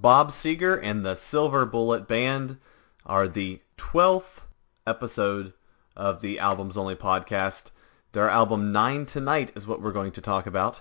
Bob Seger and the Silver Bullet Band are the 12th episode of the Albums Only podcast. Their album 9 Tonight is what we're going to talk about.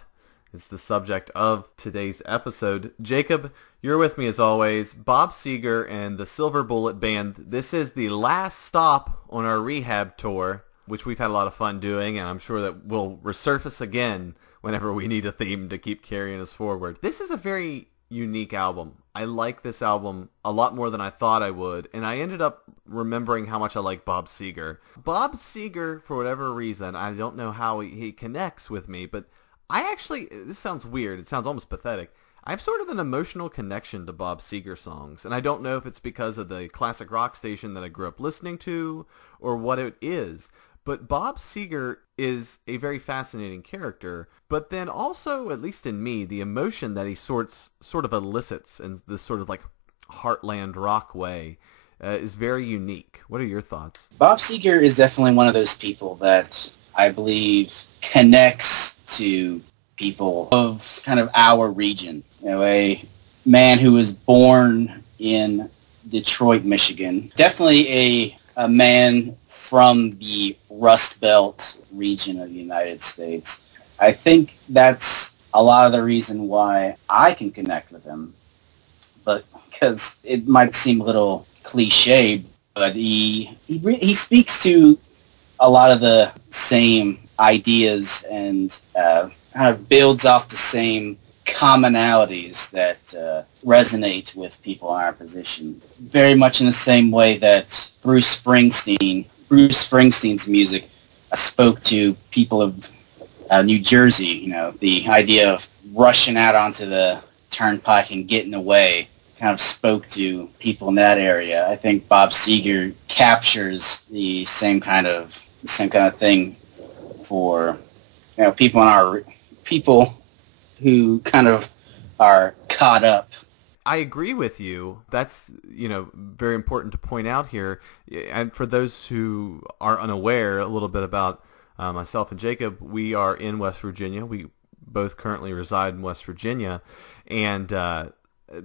It's the subject of today's episode. Jacob, you're with me as always. Bob Seger and the Silver Bullet Band. This is the last stop on our rehab tour, which we've had a lot of fun doing, and I'm sure that we'll resurface again whenever we need a theme to keep carrying us forward. This is a very unique album. I like this album a lot more than I thought I would, and I ended up remembering how much I like Bob Seger. Bob Seger, for whatever reason, I don't know how he connects with me, but I actually, this sounds weird, it sounds almost pathetic, I have sort of an emotional connection to Bob Seger songs, and I don't know if it's because of the classic rock station that I grew up listening to, or what it is. But Bob Seger is a very fascinating character, but then also, at least in me, the emotion that he sort of elicits in this sort of like heartland rock way is very unique. What are your thoughts? Bob Seger is definitely one of those people that I believe connects to people of kind of our region. You know, a man who was born in Detroit, Michigan. Definitely a man from the Rust Belt region of the United States. I think that's a lot of the reason why I can connect with him. But because it might seem a little cliche, but he speaks to a lot of the same ideas and kind of builds off the same commonalities that resonate with people in our position. Very much in the same way that Bruce Springsteen's music spoke to people of New Jersey. You know, the idea of rushing out onto the turnpike and getting away kind of spoke to people in that area. I think Bob Seger captures the same kind of thing for, you know, people who kind of are caught up. I agree with you. That's, you know, very important to point out here. And for those who are unaware a little bit about myself and Jacob, we are in West Virginia. We both currently reside in West Virginia. And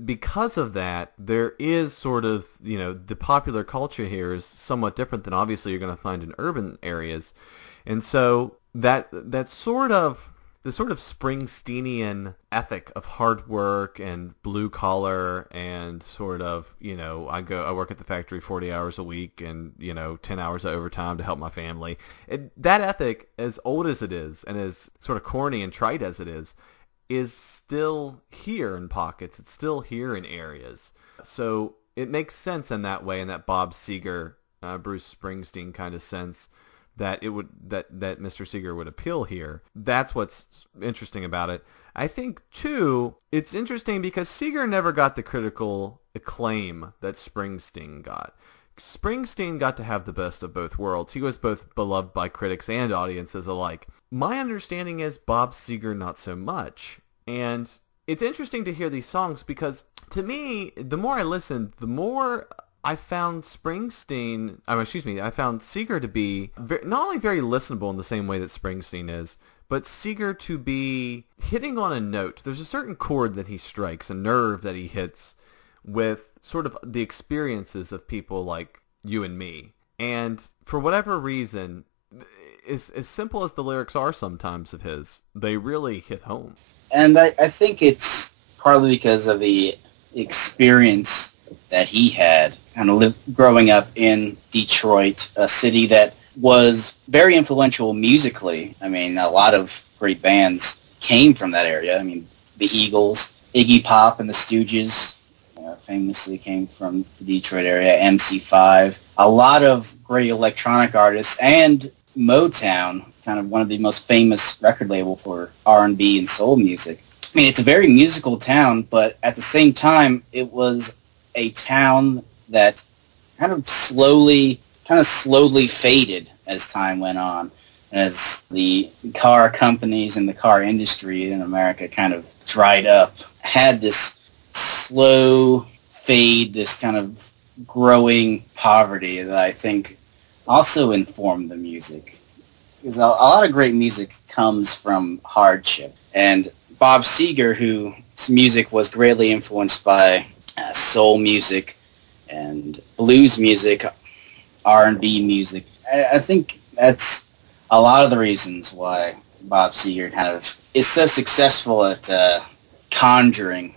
because of that, there is sort of, you know, the popular culture here is somewhat different than obviously you're going to find in urban areas. And so that sort of the sort of Springsteenian ethic of hard work and blue collar and sort of, you know, I work at the factory 40 hours a week and, you know, 10 hours of overtime to help my family. That ethic, as old as it is and as sort of corny and trite as it is still here in pockets. It's still here in areas. So it makes sense in that way, in that Bob Seger, Bruce Springsteen kind of sense, that that Mr. Seger would appeal here. That's what's interesting about it. I think, too, it's interesting because Seger never got the critical acclaim that Springsteen got. Springsteen got to have the best of both worlds. He was both beloved by critics and audiences alike. My understanding is Bob Seger not so much. And it's interesting to hear these songs because, to me, the more I listened, the more I found I found Seger to be not only very listenable in the same way that Springsteen is, but Seger to be hitting on a note. There's a certain chord that he strikes, a nerve that he hits with sort of the experiences of people like you and me. And for whatever reason, as simple as the lyrics are sometimes of his, they really hit home. And I think it's partly because of the experience that he had kind of growing up in Detroit, a city that was very influential musically. I mean, a lot of great bands came from that area. I mean, the Eagles, Iggy Pop and the Stooges famously came from the Detroit area, MC5. A lot of great electronic artists, and Motown, kind of one of the most famous record label for R&B and soul music. I mean, it's a very musical town, but at the same time, it was a town that kind of slowly faded as time went on, as the car companies and the car industry in America kind of dried up. Had this slow fade, this kind of growing poverty that I think also informed the music. Because a lot of great music comes from hardship. And Bob Seger, whose music was greatly influenced by soul music and blues music, R&B music. I think that's a lot of the reasons why Bob Seger kind of is so successful at conjuring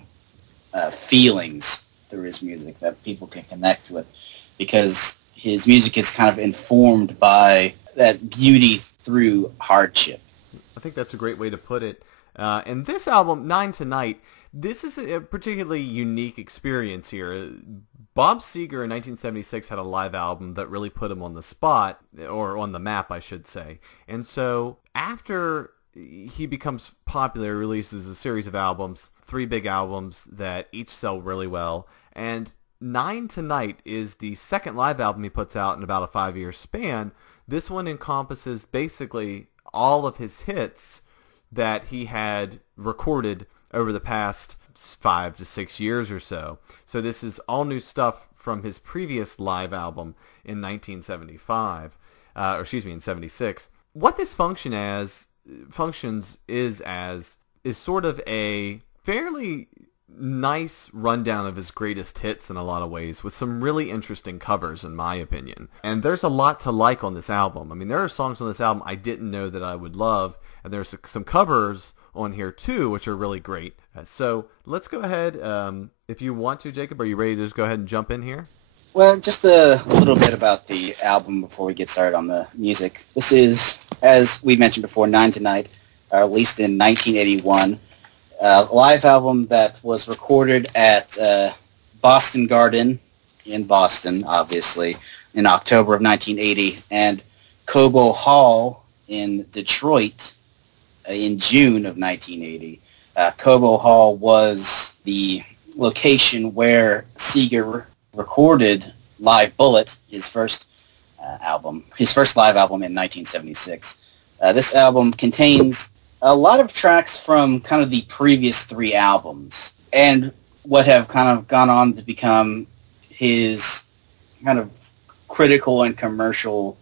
feelings through his music that people can connect with, because his music is kind of informed by that beauty through hardship. I think that's a great way to put it. And this album, Nine Tonight, this is a particularly unique experience here. Bob Seger in 1976 had a live album that really put him on the spot, or on the map, I should say. And so after he becomes popular, he releases a series of albums, 3 big albums that each sell really well. And Nine Tonight is the second live album he puts out in about a 5-year span. This one encompasses basically all of his hits that he had recorded over the past 5 to 6 years or so. So this is all new stuff from his previous live album in 1975, in 76. What this functions is sort of a fairly nice rundown of his greatest hits in a lot of ways, with some really interesting covers, in my opinion. And there's a lot to like on this album. I mean, there are songs on this album I didn't know that I would love, and there's some covers on here too, which are really great. So let's go ahead. If you want to, Jacob, are you ready to just go ahead and jump in here? Well, just a little bit about the album before we get started on the music. This is, as we mentioned before, Nine Tonight, released in 1981. A live album that was recorded at Boston Garden in Boston, obviously, in October of 1980, and Cobo Hall in Detroit in June of 1980. Cobo Hall was the location where Seger recorded Live Bullet, his first live album in 1976. This album contains a lot of tracks from kind of the previous 3 albums, and what have kind of gone on to become his kind of critical and commercial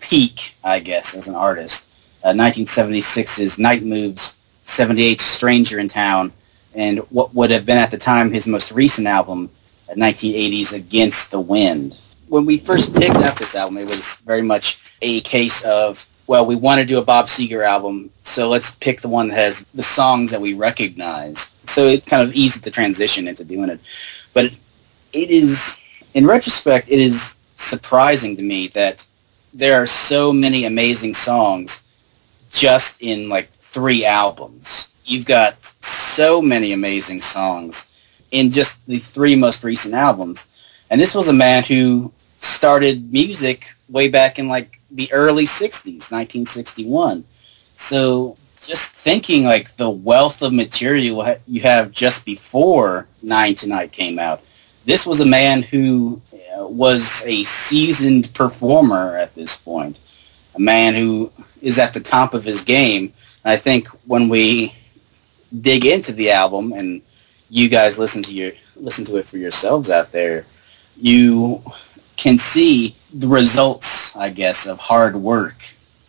peak, I guess, as an artist. 1976's Night Moves, 78's Stranger in Town, and what would have been at the time his most recent album, 1980's Against the Wind. When we first picked up this album, it was very much a case of, well, we want to do a Bob Seger album, so let's pick the one that has the songs that we recognize. So it kind of eased the transition into doing it. But it is, in retrospect, it is surprising to me that there are so many amazing songs just in like 3 albums. You've got so many amazing songs in just the 3 most recent albums. And this was a man who started music way back in like the early 60s, 1961. So just thinking like the wealth of material you have just before Nine Tonight came out, this was a man who was a seasoned performer at this point, a man who is at the top of his game. And I think when we dig into the album and you guys listen to it for yourselves out there, you can see the results, I guess, of hard work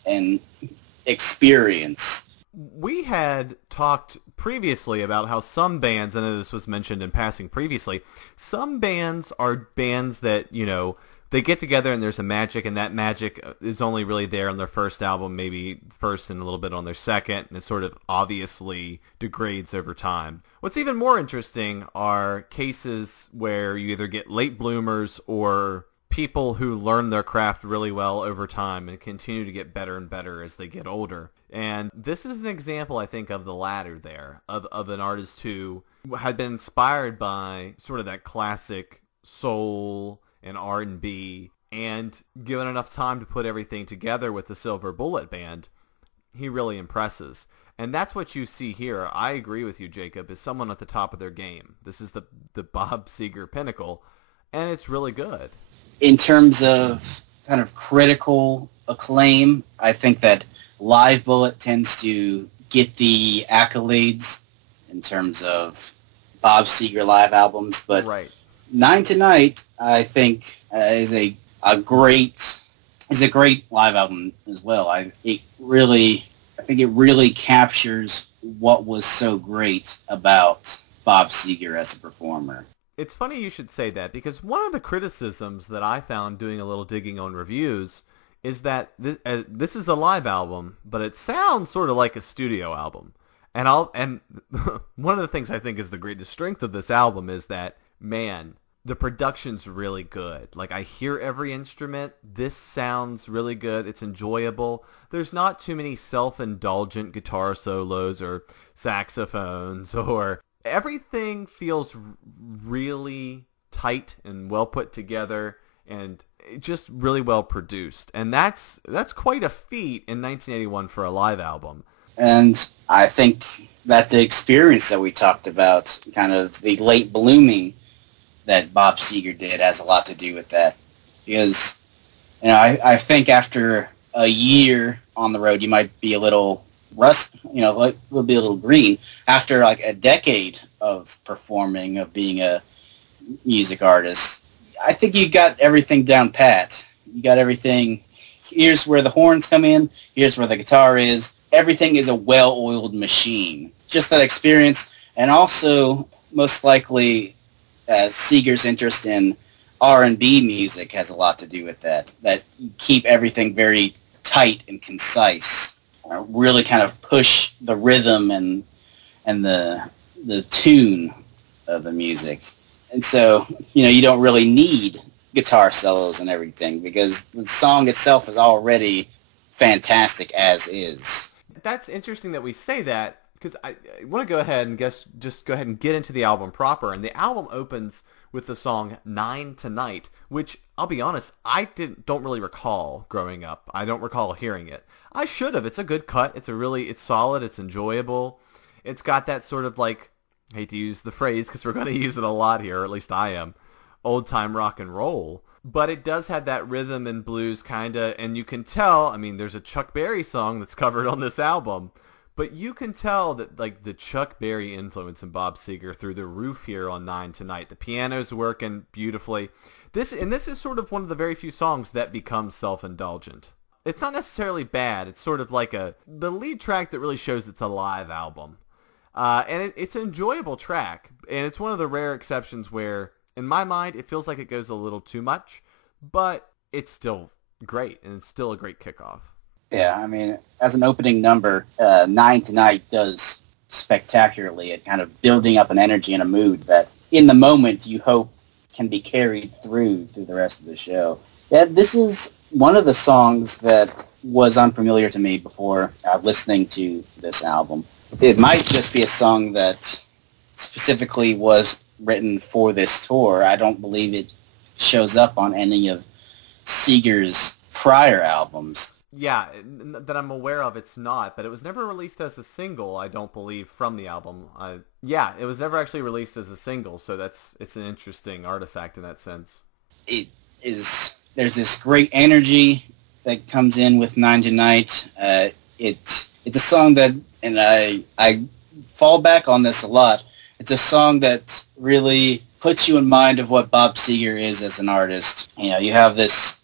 and experience. We had talked previously about how some bands, I know this was mentioned in passing previously, some bands are bands that, they get together and there's a magic, and that magic is only really there on their first album, maybe first and a little bit on their second, and it sort of obviously degrades over time. What's even more interesting are cases where you either get late bloomers or people who learn their craft really well over time and continue to get better and better as they get older. And this is an example, I think, of the latter there, of an artist who had been inspired by sort of that classic soul and R&B, and given enough time to put everything together with the Silver Bullet Band, he really impresses. And that's what you see here. I agree with you, Jacob, is someone at the top of their game. This is the Bob Seger pinnacle, and it's really good. In terms of kind of critical acclaim, I think that Live Bullet tends to get the accolades in terms of Bob Seger live albums, but right. Nine Tonight, I think, is a great live album as well. I think it really captures what was so great about Bob Seger as a performer. It's funny you should say that, because one of the criticisms that I found doing a little digging on reviews is that this is a live album, but it sounds sort of like a studio album. And one of the things I think is the greatest strength of this album is that, man, the production's really good. Like, I hear every instrument. This sounds really good. It's enjoyable. There's not too many self-indulgent guitar solos or saxophones, or everything feels really tight and well put together and just really well produced. And that's quite a feat in 1981 for a live album. And I think that the experience that we talked about, kind of the late blooming that Bob Seger did, has a lot to do with that. Because, I think after a year on the road, you might be a little we'll be a little green. After like a decade of performing, of being a music artist, I think you got everything down pat. You got everything. Here's where the horns come in. Here's where the guitar is. Everything is a well-oiled machine. Just that experience, and also most likely Seger's interest in R&B music has a lot to do with that. That you keep everything very tight and concise. Really kind of push the rhythm and the tune of the music. And so, you don't really need guitar solos and everything, because the song itself is already fantastic as is. That's interesting that we say that, because I want to go ahead and just go ahead and get into the album proper. And the album opens with the song 9 Tonight, which, I'll be honest, I don't really recall growing up. I don't recall hearing it. I should have. It's a good cut. It's solid. It's enjoyable. It's got that sort of, like, I hate to use the phrase because we're going to use it a lot here, or at least I am, old-time rock and roll. But it does have that rhythm and blues kind of, and you can tell, I mean, there's a Chuck Berry song that's covered on this album, but you can tell that, like, the Chuck Berry influence in Bob Seger through the roof here on 9 Tonight. The piano's working beautifully. This is sort of one of the very few songs that becomes self-indulgent. It's not necessarily bad. It's sort of like the lead track that really shows it's a live album. And it's an enjoyable track, and it's one of the rare exceptions where, in my mind, it feels like it goes a little too much, but it's still great, and it's still a great kickoff. Yeah, I mean, as an opening number, 9 Tonight does spectacularly at kind of building up an energy and a mood that, in the moment, you hope can be carried through the rest of the show. Yeah, this is one of the songs that was unfamiliar to me before listening to this album. It might just be a song that specifically was written for this tour. I don't believe it shows up on any of Seger's prior albums. Yeah, that I'm aware of, it's not, but it was never released as a single, I don't believe, from the album. Yeah, it was never actually released as a single, so it's an interesting artifact in that sense. There's this great energy that comes in with 9 Tonight. It's a song that, and I fall back on this a lot, it's a song that really puts you in mind of what Bob Seger is as an artist. You have this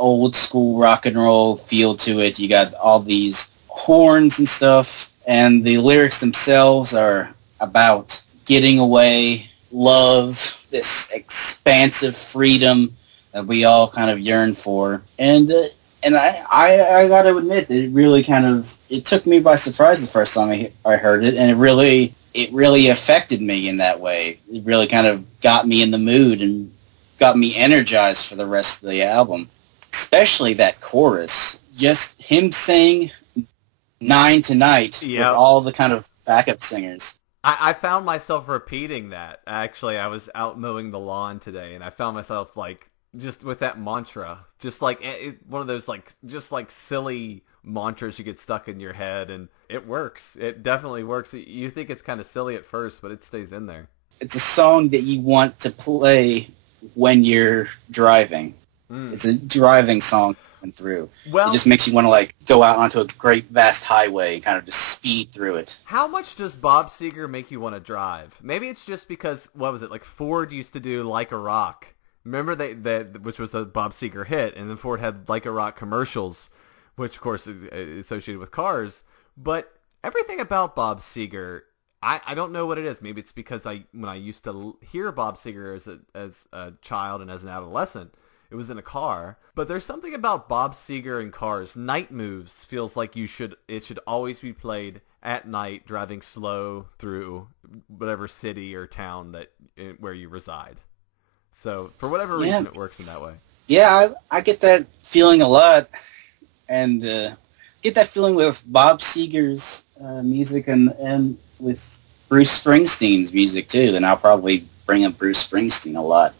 old school rock and roll feel to it. You got all these horns and stuff, and the lyrics themselves are about getting away, love, this expansive freedom that we all kind of yearn for. And I got to admit that it really it took me by surprise the first time I heard it, and it really affected me in that way. It really kind of got me in the mood and got me energized for the rest of the album, especially that chorus. Just him saying 9 Tonight with all the kind of backup singers. I found myself repeating that. Actually, I was out mowing the lawn today, and I found myself, like, just with that mantra, just like one of those, like, just like silly mantras you get stuck in your head, and it works. It definitely works. You think it's kind of silly at first, but it stays in there. It's a song that you want to play when you're driving. It's a driving song through. Well, it just makes you want to, like, go out onto a great vast highway and kind of just speed through it. How much does Bob Seger make you want to drive? Maybe it's just because, what was it, like Ford used to do Like a Rock. Remember which was a Bob Seger hit, and then Ford had Like a Rock commercials, which of course is associated with cars. But everything about Bob Seger I don't know what it is. Maybe it's because when I used to hear Bob Seger as a child and as an adolescent, it was in a car. But there's something about Bob Seger in cars. Night Moves feels like it should always be played at night, driving slow through whatever city or town where you reside. So for whatever reason, it works in that way. Yeah, I get that feeling a lot, and get that feeling with Bob Seger's music and with Bruce Springsteen's music too. And I'll probably bring up Bruce Springsteen a lot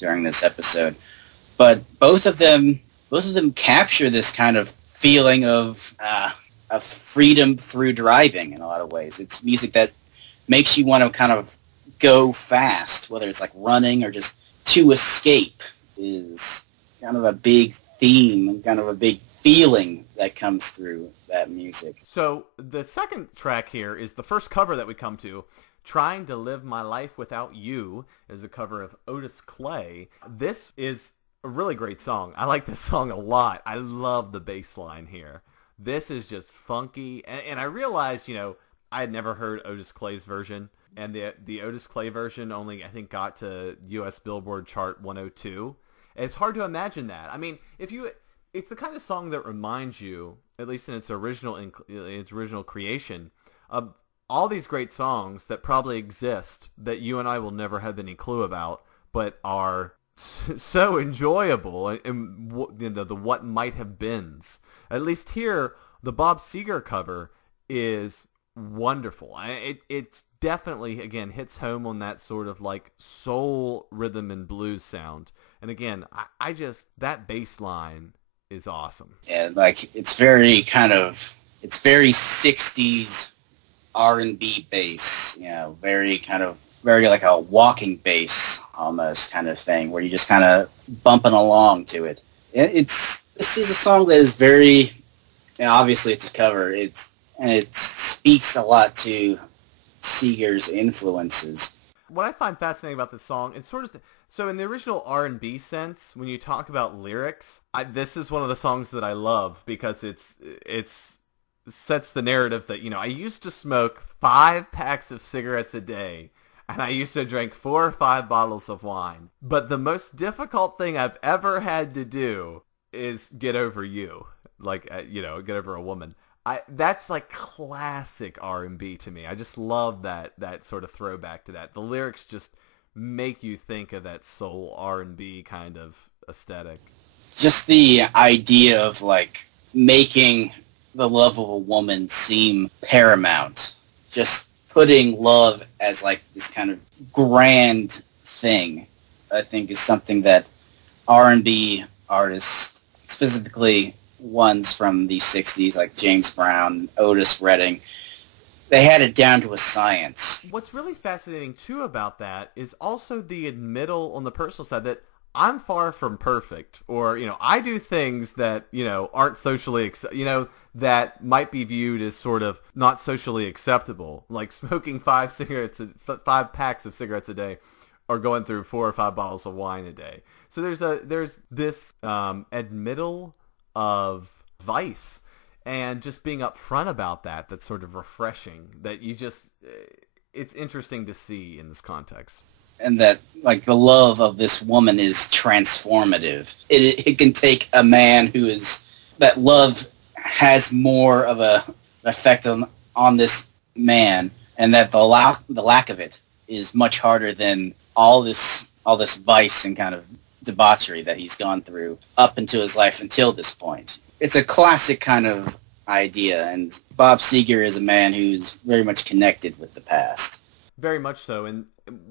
during this episode. But both of them capture this kind of feeling of freedom through driving in a lot of ways. It's music that makes you want to kind of go fast, whether it's like running or just to escape is kind of a big theme and kind of a big feeling that comes through that music. So the second track here is the first cover that we come to. Trying to Live My Life Without You is a cover of Otis Clay. This is a really great song. I like this song a lot. I love the bass line here. This is just funky. And I realized, I had never heard Otis Clay's version. And the Otis Clay version only, I think, got to U.S. Billboard Chart 102. And it's hard to imagine that. I mean, it's the kind of song that reminds you, at least in its original creation, of all these great songs that probably exist that you and I will never have any clue about, but are so enjoyable, and the what might have beens. At least here, the Bob Seger cover is wonderful. It definitely, again, hits home on that sort of like soul rhythm and blues sound. And again, I just, that bass line is awesome. Yeah, like it's very 60s R&B bass, very like a walking bass almost kind of thing, where you just kind of bumping along to it. This is a song that is very, obviously it's a cover, and it speaks a lot to Seger's influences. What I find fascinating about this song, it's sort of, so in the original R&B sense, when you talk about lyrics, this is one of the songs that I love because it's sets the narrative that, I used to smoke 5 packs of cigarettes a day, and I used to drink 4 or 5 bottles of wine. But the most difficult thing I've ever had to do is get over you, like, get over a woman. That's like classic R&B to me. I just love that sort of throwback to that. The lyrics just make you think of that soul R&B kind of aesthetic. Just the idea of like making the love of a woman seem paramount. Just putting love as like this kind of grand thing, I think, is something that R&B artists, specifically ones from the 60s like James Brown, Otis Redding, they had it down to a science. What's really fascinating too about that is also the admittal on the personal side that I'm far from perfect, or I do things that aren't socially that might be viewed as sort of not socially acceptable, like smoking 5 packs of cigarettes a day, or going through 4 or 5 bottles of wine a day. So there's this admittal of vice, and just being upfront about that. That's sort of refreshing. That it's interesting to see in this context. And that, like, the love of this woman is transformative. It can take a man that love has more of a effect on this man, and that the lack of it is much harder than all this vice and kind of debauchery that he's gone through up into his life until this point. It's a classic kind of idea, and Bob Seger is a man who's very much connected with the past. Very much so, and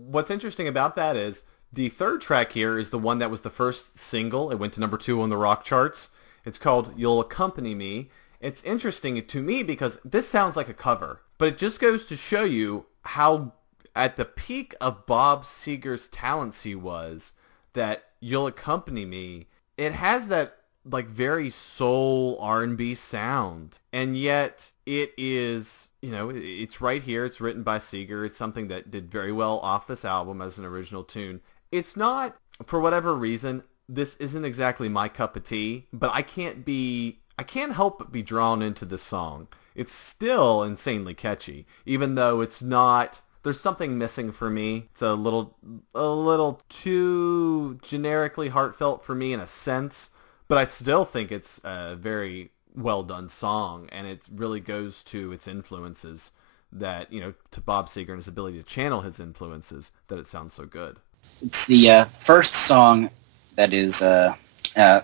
what's interesting about that is the third track here is the one that was the first single. It went to number 2 on the rock charts. It's called You'll Accompany Me. It's interesting to me because this sounds like a cover, but it just goes to show you how at the peak of Bob Seger's talents he was, that You'll Accompany Me, it has that like very soul R&B sound, and yet it is, it's right here. It's written by Seger. It's something that did very well off this album as an original tune. It's not, for whatever reason, this isn't exactly my cup of tea, but I can't help but be drawn into this song. it's still insanely catchy, even though it's not. There's something missing for me. It's a little too generically heartfelt for me in a sense, but I still think it's a very well done song, and it really goes to its influences that, to Bob Seger and his ability to channel his influences, that it sounds so good. It's the first song that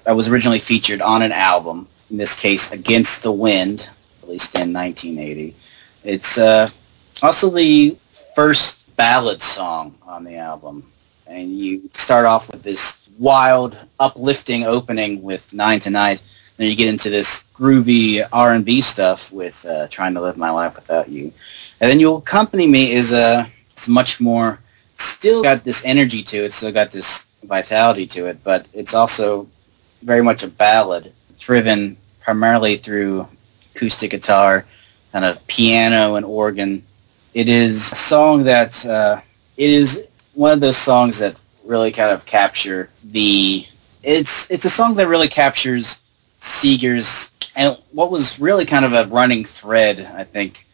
was originally featured on an album, in this case, Against the Wind, released in 1980. It's also the first ballad song on the album. And you start off with this wild, uplifting opening with Nine Tonight. Then you get into this groovy R&B stuff with Trying to Live My Life Without You. And then You'll Accompany Me is it's much more, still got this energy to it, still got this vitality to it, but it's also very much a ballad, driven primarily through acoustic guitar, kind of piano and organ. It is a song that, it is one of those songs that really kind of capture it's a song that really captures Seger's, and what was really kind of a running thread, I think,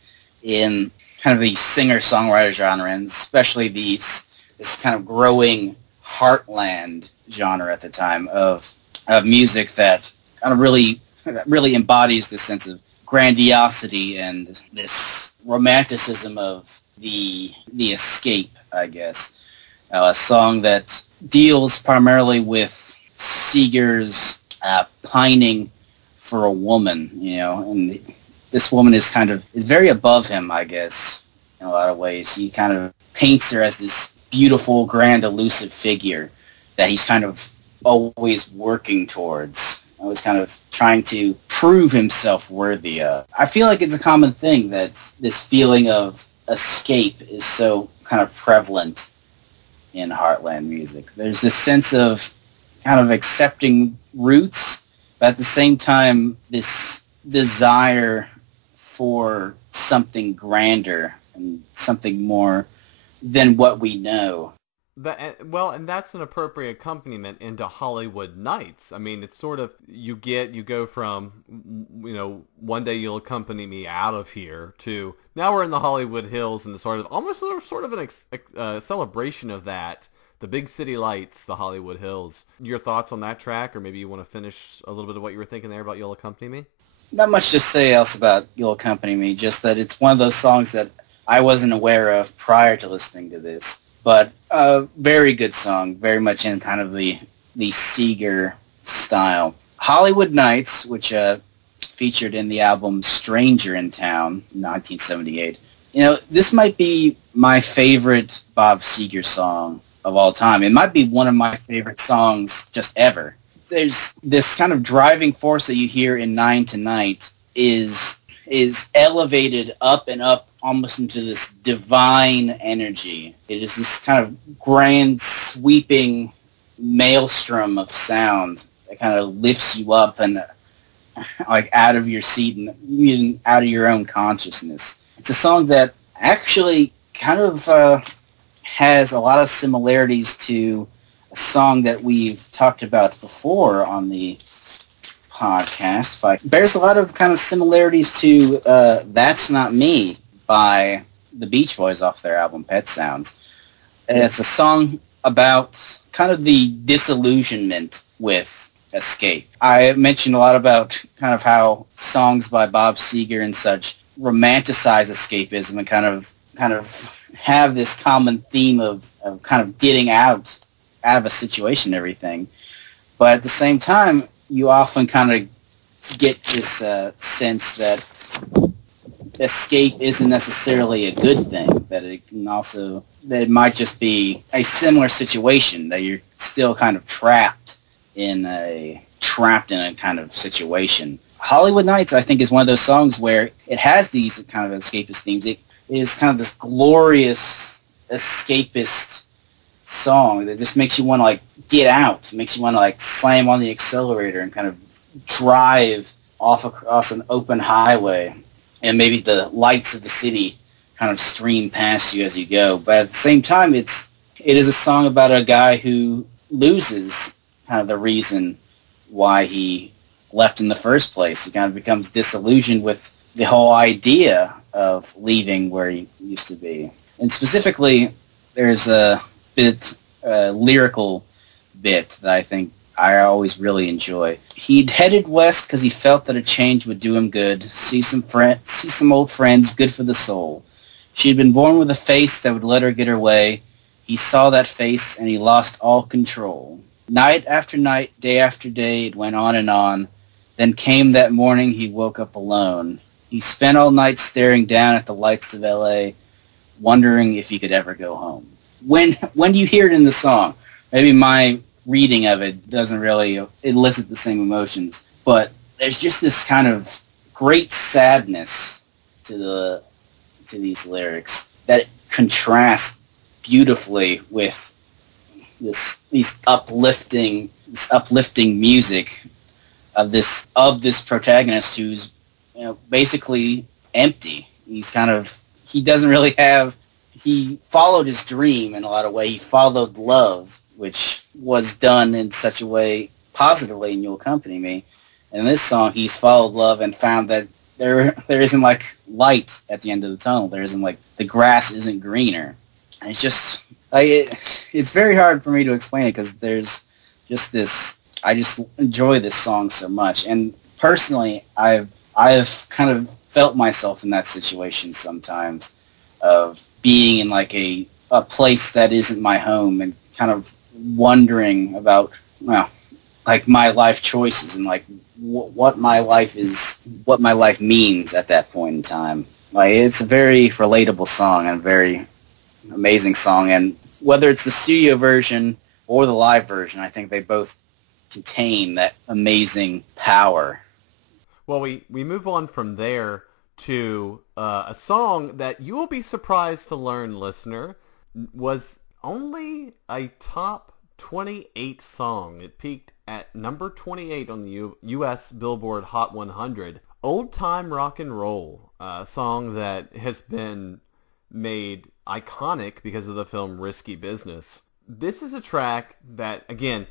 in kind of the singer-songwriter genre, and especially this kind of growing heartland genre at the time of music that kind of really embodies this sense of grandiosity and this romanticism of the escape, I guess. A song that deals primarily with Seger's pining for a woman, and this woman is very above him, I guess, in a lot of ways. He kind of paints her as this beautiful, grand, elusive figure that he's kind of always working towards, always kind of trying to prove himself worthy of. I feel like it's a common thing that this feeling of escape is so kind of prevalent in heartland music. There's this sense of kind of accepting roots, but at the same time, this desire for something grander and something more than what we know. And that's an appropriate accompaniment into Hollywood Nights. I mean, it's sort of, you go from, One Day You'll Accompany Me Out of Here to now we're in the Hollywood Hills, and the sort of an celebration of that, the big city lights, the Hollywood Hills. Your thoughts on that track, or maybe you want to finish a little bit of what you were thinking there about You'll Accompany Me? Not much to say else about You'll Accompany Me, just that it's one of those songs that I wasn't aware of prior to listening to this. But a very good song, very much in kind of the Seger style. Hollywood Nights, which featured in the album Stranger in Town in 1978. This might be my favorite Bob Seger song of all time. It might be one of my favorite songs just ever. There's this kind of driving force that you hear in Nine Tonight is elevated up and up almost into this divine energy. It is this kind of grand, sweeping maelstrom of sound that kind of lifts you up and like out of your seat and even out of your own consciousness. It's a song that actually kind of has a lot of similarities to a song that we've talked about before on the podcast. Bears a lot of kind of similarities to That's Not Me by the Beach Boys off their album Pet Sounds. And it's a song about kind of the disillusionment with escape. I mentioned a lot about kind of how songs by Bob Seger and such romanticize escapism and kind of have this common theme of kind of getting out of a situation and everything. But at the same time, you often kind of get this sense that escape isn't necessarily a good thing, that it might just be a similar situation, that you're still kind of trapped in a kind of situation. Hollywood Nights, I think, is one of those songs where it has these kind of escapist themes. It is kind of this glorious escapist song that just makes you want to like get out, makes you want to like slam on the accelerator and kind of drive off across an open highway, and maybe the lights of the city kind of stream past you as you go. But at the same time, it is a song about a guy who loses kind of the reason why he left in the first place. He kind of becomes disillusioned with the whole idea of leaving where he used to be. And specifically, there's a lyrical bit that I think I always really enjoy. He'd headed west because he felt that a change would do him good. See some old friends, good for the soul. She had been born with a face that would let her get her way. He saw that face and he lost all control. Night after night, day after day, it went on and on. Then came that morning he woke up alone. He spent all night staring down at the lights of L.A., wondering if he could ever go home. When you hear it in the song, maybe my reading of it doesn't really elicit the same emotions, but there's just this kind of great sadness to these lyrics that contrast beautifully with this uplifting music of this protagonist who's basically empty. He doesn't really have. He followed his dream in a lot of ways. He followed love, which was done in such a way positively in "You'll Accompany Me." And in this song, he's followed love and found that there isn't like light at the end of the tunnel. There isn't like the grass isn't greener. And it's just it's very hard for me to explain it because there's just this. I just enjoy this song so much, and personally, I've kind of felt myself in that situation sometimes of being in like a place that isn't my home and kind of wondering about, like my life choices and like what my life means at that point in time. Like, it's a very relatable song and a very amazing song. And whether it's the studio version or the live version, I think they both contain that amazing power. Well, we move on from there to a song that you will be surprised to learn, listener, was only a top 28 song. It peaked at number 28 on the U.S. Billboard Hot 100. Old Time Rock and Roll, a song that has been made iconic because of the film Risky Business. This is a track that, again,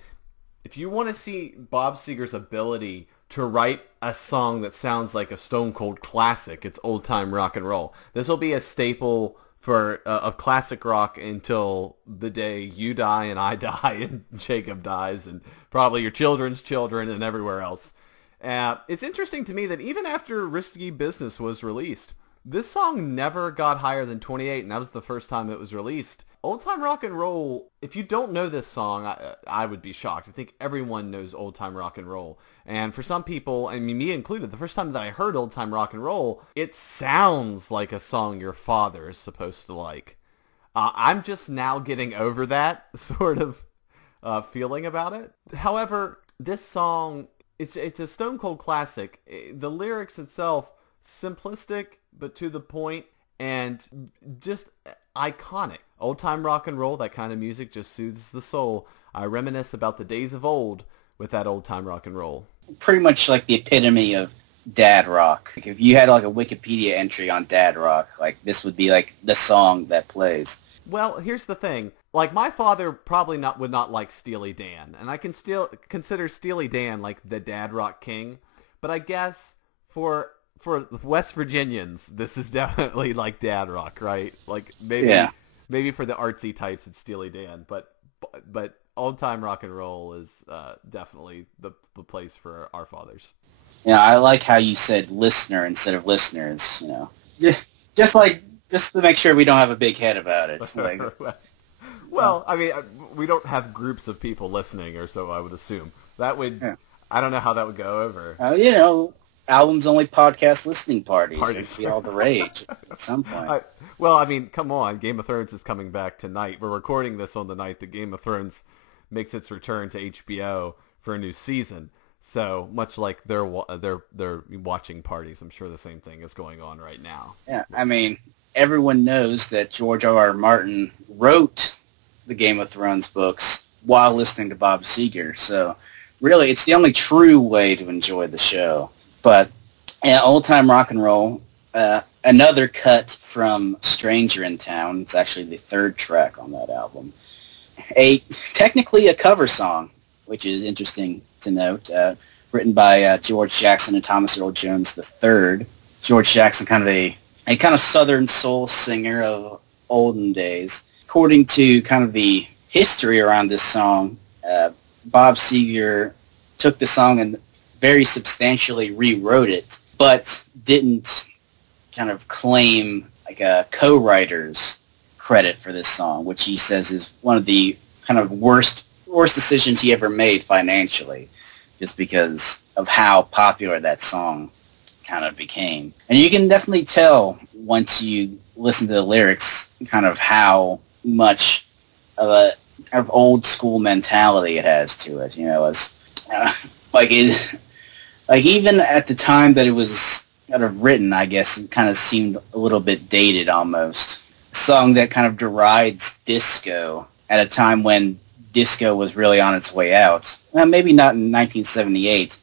if you want to see Bob Seger's ability to write a song that sounds like a Stone Cold classic, it's Old Time Rock and Roll. This will be a staple of classic rock until the day you die and I die and Jacob dies and probably your children's children and everywhere else. It's interesting to me that even after Risky Business was released, this song never got higher than 28, and that was the first time it was released. Old Time Rock and Roll, if you don't know this song, I would be shocked. I think everyone knows Old Time Rock and Roll. And for some people, I mean, me included, the first time that I heard Old Time Rock and Roll, it sounds like a song your father is supposed to like. I'm just now getting over that sort of feeling about it. However, this song, it's a Stone Cold classic. The lyrics itself, simplistic but to the point and just iconic. Old time rock and roll, that kind of music just soothes the soul. I reminisce about the days of old with that old time rock and roll. Pretty much like the epitome of dad rock. Like if you had like a Wikipedia entry on dad rock, like this would be like the song that plays. Well, here's the thing. Like, my father probably would not like Steely Dan, and I can still consider Steely Dan like the dad rock king. But I guess for West Virginians, this is definitely like dad rock, right? Like maybe for the artsy types, it's Steely Dan, but old time rock and roll is definitely the place for our fathers. Yeah, I like how you said listener instead of listeners. Just to make sure we don't have a big head about it. Like, well, I mean, we don't have groups of people listening, or so I would assume. That would, yeah. I don't know how that would go over. Albums only podcast listening parties. It'd be all the rage at some point. Well, I mean, come on. Game of Thrones is coming back tonight. We're recording this on the night that Game of Thrones makes its return to HBO for a new season. So much like their watching parties, I'm sure the same thing is going on right now. Yeah, I mean, everyone knows that George R.R. Martin wrote the Game of Thrones books while listening to Bob Seger. So really, it's the only true way to enjoy the show. But Old Time Rock and Roll, another cut from Stranger in Town. It's actually the third track on that album. Technically a cover song, which is interesting to note, written by George Jackson and Thomas Earl Jones III. George Jackson, kind of a kind of Southern soul singer of olden days. According to kind of the history around this song, Bob Seger took the song and very substantially rewrote it, but didn't kind of claim like a co-writer's credit for this song, which he says is one of the kind of worst decisions he ever made financially, just because of how popular that song kind of became. And you can definitely tell once you listen to the lyrics kind of how much of a kind of old school mentality it has to it. You know, as like even at the time that it was kind of written, I guess it kind of seemed a little bit dated almost. A song that kind of derides disco at a time when disco was really on its way out. Well, maybe not in 1978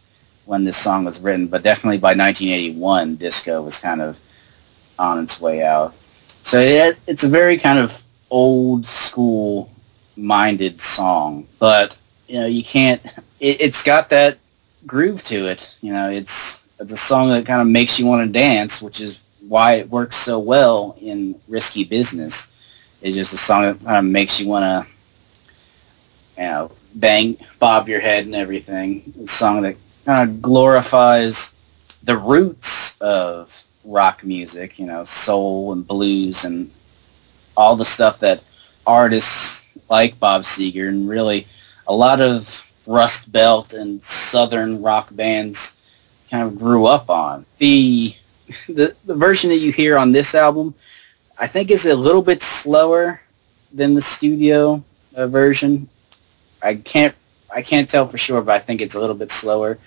when this song was written, but definitely by 1981, disco was kind of on its way out. So it's a very kind of old school minded song, but you know, you can't, it's got that groove to it. You know, it's a song that kind of makes you want to dance, which is why it works so well in Risky Business. It's just a song that kind of makes you want to, you know, bob your head and everything. It's a song that kind of glorifies the roots of rock music, you know, soul and blues and all the stuff that artists like Bob Seger and really a lot of Rust Belt and Southern rock bands kind of grew up on. The version that you hear on this album, I think, is a little bit slower than the studio version. I can't tell for sure, but I think it's a little bit slower.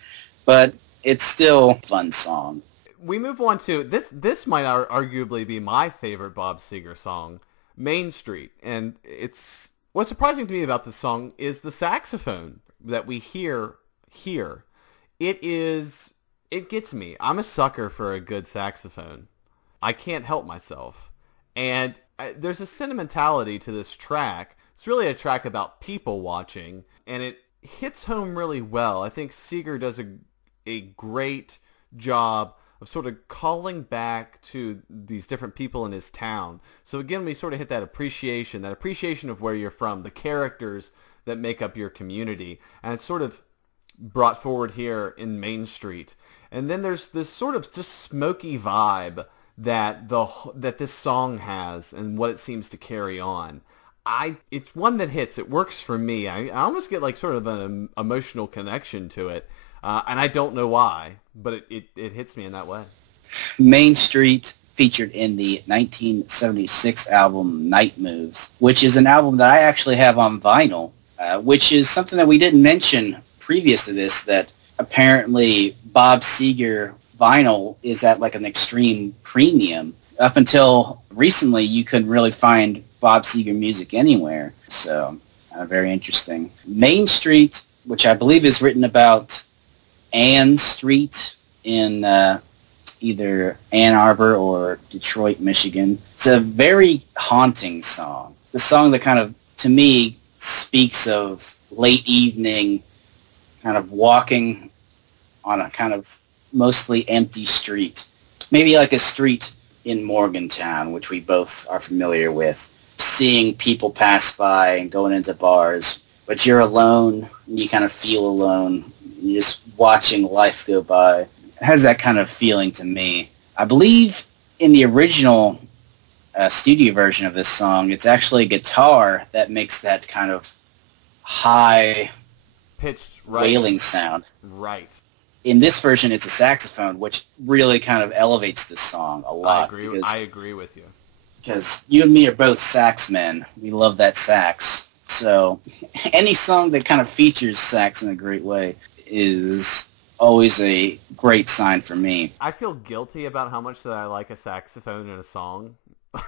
But it's still a fun song. We move on to this might arguably be my favorite Bob Seger song, Main Street. And it's what's surprising to me about this song is the saxophone that we hear here. It gets me. I'm a sucker for a good saxophone. I can't help myself. And there's a sentimentality to this track. It's really a track about people watching, and it hits home really well. I think Seger does a great job of sort of calling back to these different people in his town. So again, we sort of hit that appreciation of where you're from, the characters that make up your community. And it's sort of brought forward here in Main Street. And then there's this sort of just smoky vibe that this song has and what it seems to carry on. It's one that hits. It works for me. I almost get like sort of an emotional connection to it. And I don't know why, but it hits me in that way. Main Street featured in the 1976 album Night Moves, which is an album that I actually have on vinyl, which is something that we didn't mention previous to this, that apparently Bob Seger vinyl is at like an extreme premium. Up until recently, you couldn't really find Bob Seger music anywhere. So very interesting. Main Street, which I believe is written about Ann Street in either Ann Arbor or Detroit, Michigan. It's a very haunting song. The song that kind of, to me, speaks of late evening, kind of walking on a kind of mostly empty street. Maybe like a street in Morgantown, which we both are familiar with. Seeing people pass by and going into bars, but you're alone and you kind of feel alone. You're just watching life go by. It has that kind of feeling to me. I believe in the original studio version of this song, it's actually guitar that makes that kind of high-pitched wailing sound. Right. In this version, it's a saxophone, which really kind of elevates this song a lot. I agree with you. Because you and me are both sax men. We love that sax. So any song that kind of features sax in a great way is always a great sign for me. I feel guilty about how much that I like a saxophone in a song.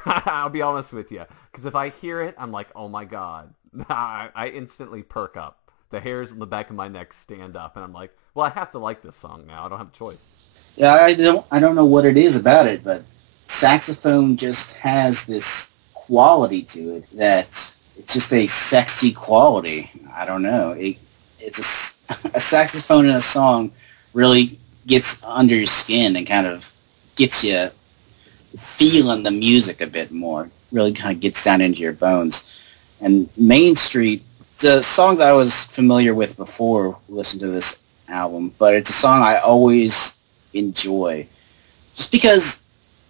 I'll be honest with you. Because if I hear it, I'm like, oh my God. I instantly perk up. The hairs on the back of my neck stand up. And I'm like, well, I have to like this song now. I don't have a choice. Yeah, I don't know what it is about it, but saxophone just has this quality to it that it's just a sexy quality. I don't know. It's a saxophone in a song really gets under your skin and kind of gets you feeling the music a bit more. Really kind of gets down into your bones. And Main Street, it's a song that I was familiar with before listening to this album, but it's a song I always enjoy. Just because,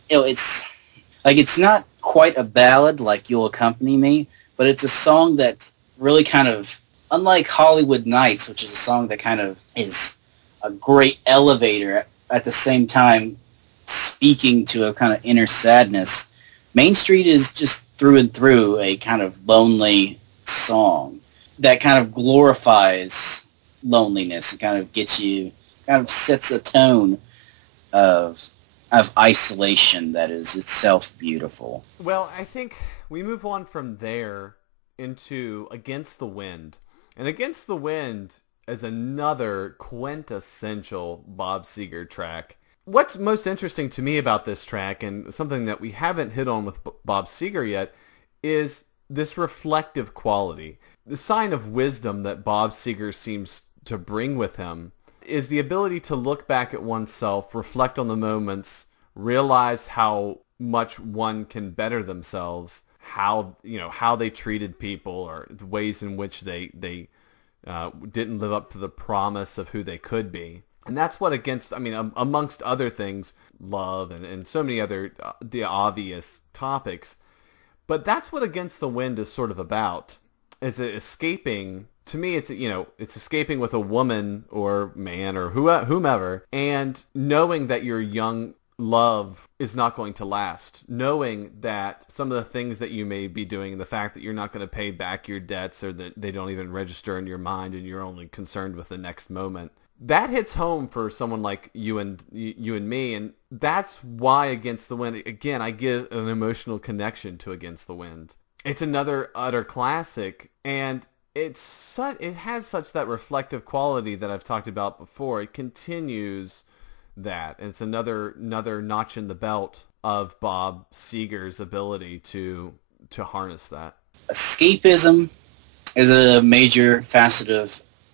it's not quite a ballad like You'll Accompany Me, but it's a song that really kind of, unlike Hollywood Nights, which is a song that kind of is a great elevator at the same time speaking to a kind of inner sadness, Main Street is just through and through a kind of lonely song that kind of glorifies loneliness and kind of gets you, kind of sets a tone of isolation that is itself beautiful. Well, I think we move on from there into Against the Wind. And Against the Wind is another quintessential Bob Seger track. What's most interesting to me about this track, and something that we haven't hit on with Bob Seger yet, is this reflective quality. The sign of wisdom that Bob Seger seems to bring with him is the ability to look back at oneself, reflect on the moments, realize how much one can better themselves, how they treated people, or the ways in which they didn't live up to the promise of who they could be. And that's what amongst other things, love and so many other the obvious topics, but that's what Against the Wind is sort of about. Is it escaping? To me, it's escaping with a woman or man or whomever, and knowing that your young love is not going to last, knowing that some of the things that you may be doing, the fact that you're not going to pay back your debts, or that they don't even register in your mind and you're only concerned with the next moment, that hits home for someone like you and me, and that's why Against the Wind, again, I get an emotional connection to Against the Wind. It's another utter classic, and it has such that reflective quality that I've talked about before. It continues that, and it's another notch in the belt of Bob Seger's ability to harness that. Escapism is a major facet of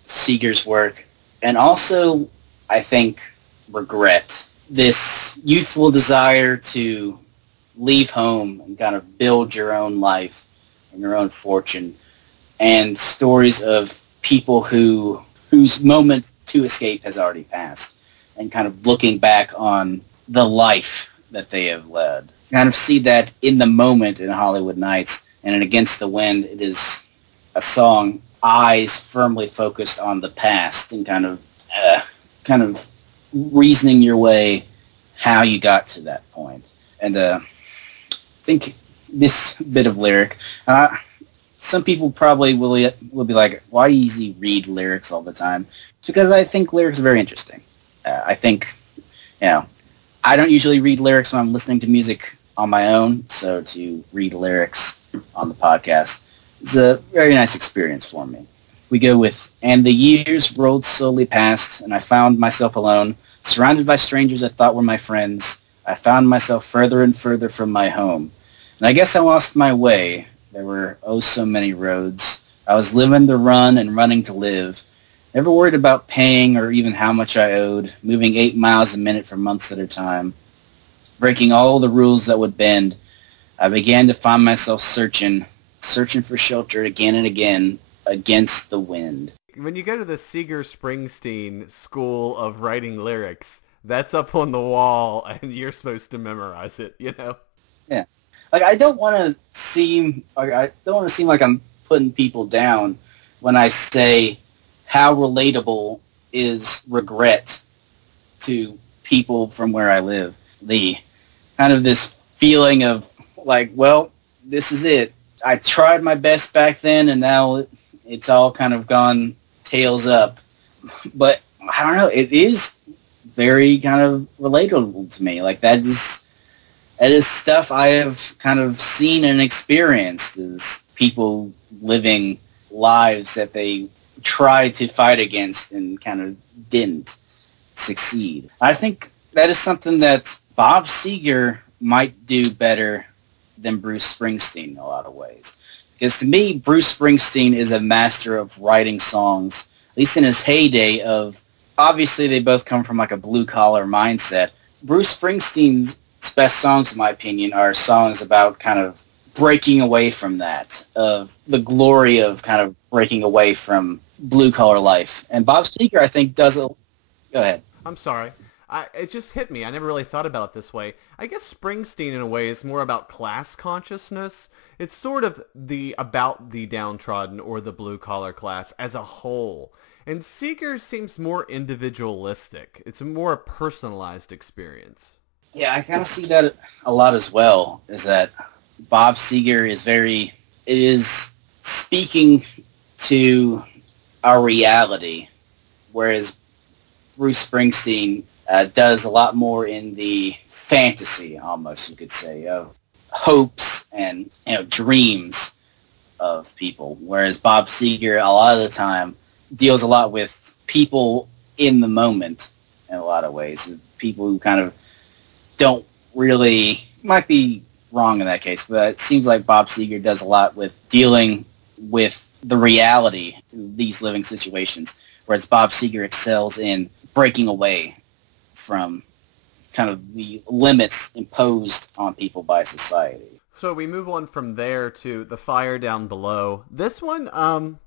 Seger's work, and also, I think, regret. This youthful desire to leave home and kind of build your own life and your own fortune, and stories of people whose moment to escape has already passed, and kind of looking back on the life that they have led. You kind of see that in the moment in Hollywood Nights, and in Against the Wind, it is a song, eyes firmly focused on the past, and kind of reasoning your way how you got to that point. And I think this bit of lyric, some people probably will be like, why does he read lyrics all the time? It's because I think lyrics are very interesting. I think, I don't usually read lyrics when I'm listening to music on my own, so to read lyrics on the podcast is a very nice experience for me. We go with, and the years rolled slowly past, and I found myself alone, surrounded by strangers I thought were my friends. I found myself further and further from my home. And I guess I lost my way. There were oh so many roads. I was living to run and running to live. Never worried about paying or even how much I owed, moving 8 miles a minute for months at a time. Breaking all the rules that would bend, I began to find myself searching for shelter again and again, against the wind. When you go to the Seger Springsteen school of writing lyrics, that's up on the wall and you're supposed to memorize it, Yeah. I don't want to seem like I'm putting people down when I say how relatable is regret to people from where I live. The kind of this feeling of like, well, this is it. I tried my best back then, and now it's all kind of gone tails up. But I don't know. It is very kind of relatable to me. Like that is stuff I have kind of seen and experienced, is people living lives that they tried to fight against and kind of didn't succeed. I think that is something that Bob Seger might do better than Bruce Springsteen in a lot of ways. Because to me, Bruce Springsteen is a master of writing songs, at least in his heyday of, obviously they both come from like a blue-collar mindset, Bruce Springsteen's best songs, in my opinion, are songs about kind of breaking away from that, of the glory of kind of breaking away from blue-collar life. And Bob Seger, I think, does a... Go ahead. I'm sorry. It just hit me. I never really thought about it this way. I guess Springsteen, in a way, is more about class consciousness. It's sort of about the downtrodden or the blue-collar class as a whole. And Seeger seems more individualistic. It's a more personalized experience. Yeah, I kind of see that a lot as well, is that Bob Seger is speaking to our reality, whereas Bruce Springsteen does a lot more in the fantasy, almost, you could say, of hopes and dreams of people, whereas Bob Seger, a lot of the time, deals a lot with people in the moment in a lot of ways, people who kind of don't really, might be wrong in that case, but it seems like Bob Seger does a lot with dealing with the reality of these living situations, whereas Bob Seger excels in breaking away from kind of the limits imposed on people by society. So we move on from there to The Fire Down Below. This one,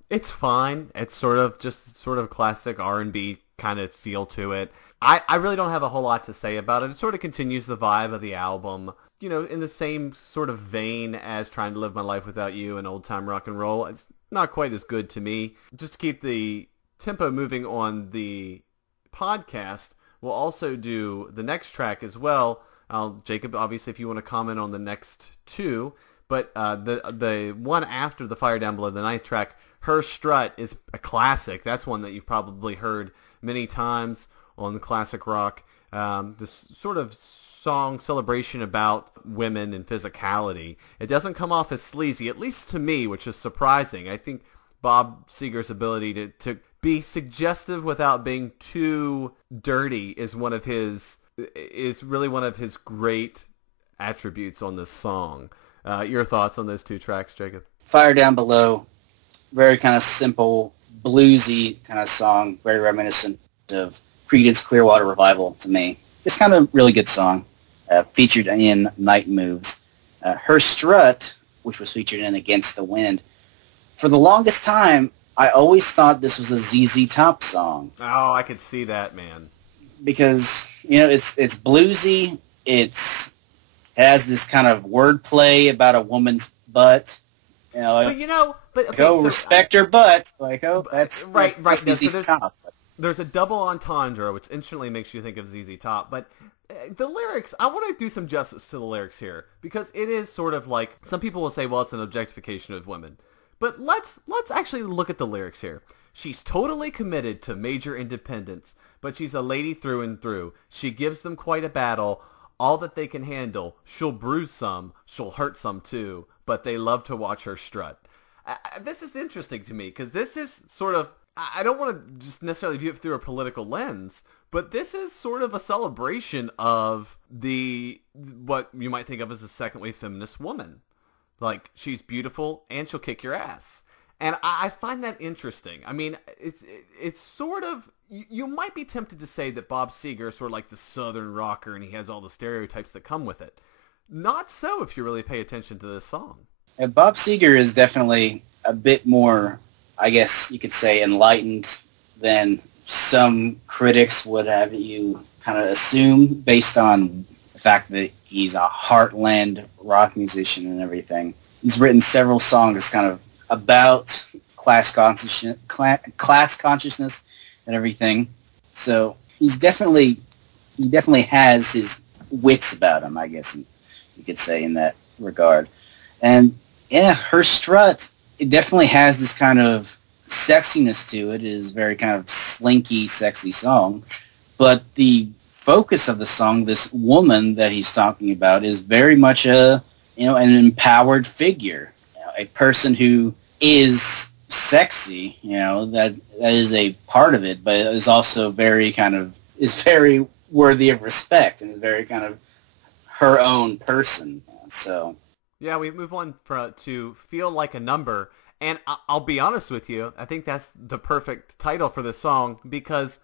it's fine. It's sort of classic R&B kind of feel to it. I really don't have a whole lot to say about it. It sort of continues the vibe of the album, in the same sort of vein as Trying to Live My Life Without You and Old Time Rock and Roll. It's not quite as good to me. Just to keep the tempo moving on the podcast, we'll also do the next track as well. Jacob, obviously, if you want to comment on the next two, but the one after The Fire Down Below, the ninth track, Her Strut, is a classic. That's one that you've probably heard many times on the classic rock. This sort of song celebration about women and physicality. It doesn't come off as sleazy, at least to me, which is surprising. I think Bob Seger's ability to be suggestive without being too dirty is really one of his great attributes on this song. Your thoughts on those two tracks, Jacob? Fire Down Below, very kind of simple, bluesy kind of song, very reminiscent of Creedence Clearwater Revival to me. It's kind of really good song, featured in Night Moves. Her Strut, which was featured in Against the Wind, for the longest time, I always thought this was a ZZ Top song. Oh, I could see that, man. Because, it's bluesy, it has this kind of wordplay about a woman's butt. Respect her butt. That's right. ZZ Top. There's a double entendre, which instantly makes you think of ZZ Top. But the lyrics, I want to do some justice to the lyrics here, because it is sort of like, some people will say, well, it's an objectification of women. But let's actually look at the lyrics here. She's totally committed to major independence, but she's a lady through and through. She gives them quite a battle, all that they can handle. She'll bruise some, she'll hurt some too, but they love to watch her strut. This is interesting to me, because this is sort of, I don't want to just necessarily view it through a political lens, but this is sort of a celebration of what you might think of as a second-wave feminist woman. Like, she's beautiful and she'll kick your ass. And I find that interesting. I mean, it's sort of, you might be tempted to say that Bob Seger is sort of like the southern rocker and he has all the stereotypes that come with it. Not so if you really pay attention to this song. And Bob Seger is definitely a bit more, I guess you could say, enlightened than some critics would have you kind of assume, based on the fact that he's a heartland rock musician and everything. He's written several songs kind of about class consciousness and everything. So he definitely has his wits about him, I guess you could say, in that regard. And yeah, Her Strut, it definitely has this kind of sexiness to it. It is very kind of slinky, sexy song. But the focus of the song, this woman that he's talking about, is very much an empowered figure, a person who is sexy. That is a part of it, but is also very worthy of respect and is very kind of her own person. So yeah, we move on to Feel Like a Number, and I'll be honest with you, I think that's the perfect title for this song, because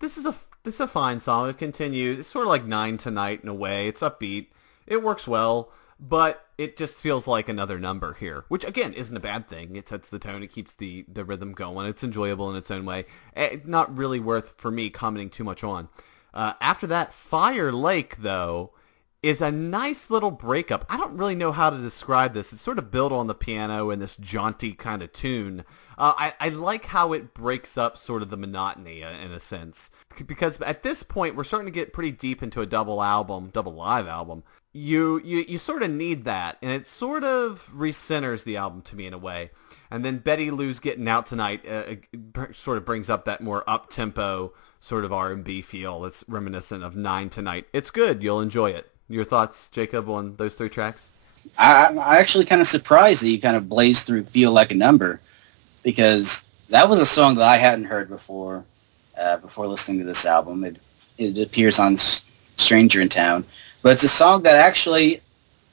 this is a It's a fine song. It continues. It's sort of like Nine Tonight in a way. It's upbeat. It works well, but it just feels like another number here, which again isn't a bad thing. It sets the tone. It keeps the rhythm going. It's enjoyable in its own way. Not really worth for me commenting too much on. After that, Fire Lake, though, is a nice little breakup. I don't really know how to describe this. It's sort of built on the piano in this jaunty kind of tune. I like how it breaks up sort of the monotony in a sense. Because at this point, we're starting to get pretty deep into a double live album. You sort of need that, and it sort of recenters the album to me in a way. And then Betty Lou's Getting Out Tonight sort of brings up that more up-tempo sort of R&B feel that's reminiscent of Nine Tonight. It's good. You'll enjoy it. Your thoughts, Jacob, on those three tracks? I'm actually kind of surprised that you kind of blazed through Feel Like a Number, because that was a song that I hadn't heard before listening to this album. It appears on Stranger in Town. But it's a song that actually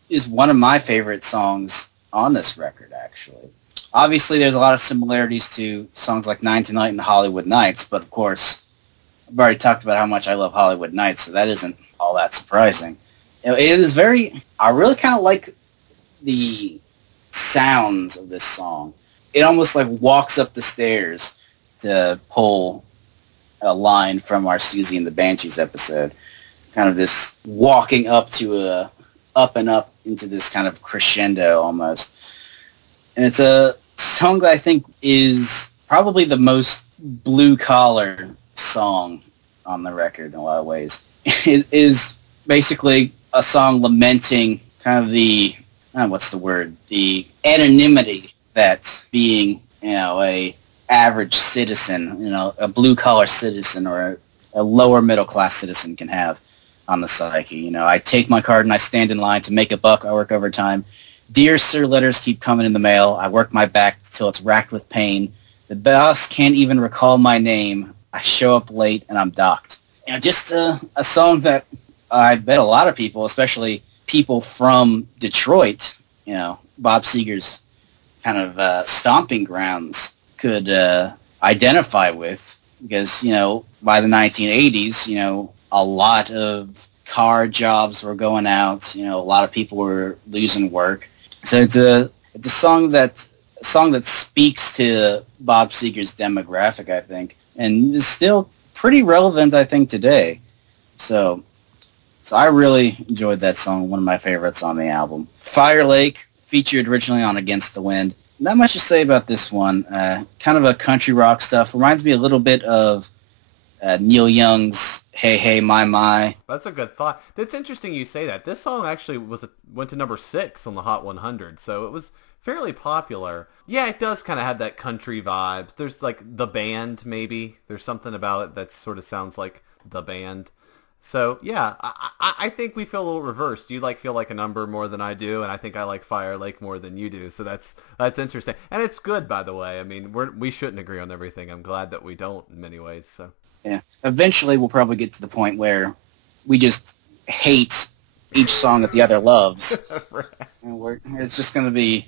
is one of my favorite songs on this record, actually. Obviously, there's a lot of similarities to songs like Nine Tonight and Hollywood Nights, but of course, I've already talked about how much I love Hollywood Nights, so that isn't all that surprising. It is I really kind of like the sounds of this song. It almost like walks up the stairs, to pull a line from our Susie and the Banshees episode. Kind of this walking up to up and up into this kind of crescendo almost. And it's a song that I think is probably the most blue-collar song on the record in a lot of ways. It is basically a song lamenting kind of the anonymity that being, a average citizen, a blue-collar citizen or a lower middle-class citizen can have on the psyche. I take my card and I stand in line to make a buck. I work overtime. Dear sir, letters keep coming in the mail. I work my back till it's racked with pain. The boss can't even recall my name. I show up late and I'm docked. Just a song that I bet a lot of people, especially people from Detroit, Bob Seger's kind of stomping grounds, could identify with, because, by the 1980s, a lot of car jobs were going out. A lot of people were losing work. So it's a song that speaks to Bob Seger's demographic, I think, and is still pretty relevant, I think, today. So I really enjoyed that song, one of my favorites on the album. Fire Lake, featured originally on Against the Wind. Not much to say about this one. Kind of a country rock stuff. Reminds me a little bit of Neil Young's Hey Hey My My. That's a good thought. It's interesting you say that. This song actually went to number 6 on the Hot 100, so it was fairly popular. Yeah, it does kind of have that country vibe. There's like The Band, maybe. There's something about it that sort of sounds like The Band. So, yeah, I think we feel a little reversed. You feel like a number more than I do, and I think I like Fire Lake more than you do. So that's interesting. And it's good, by the way. I mean, we shouldn't agree on everything. I'm glad that we don't in many ways. So yeah, eventually we'll probably get to the point where we just hate each song that the other loves. Right. And it's just gonna be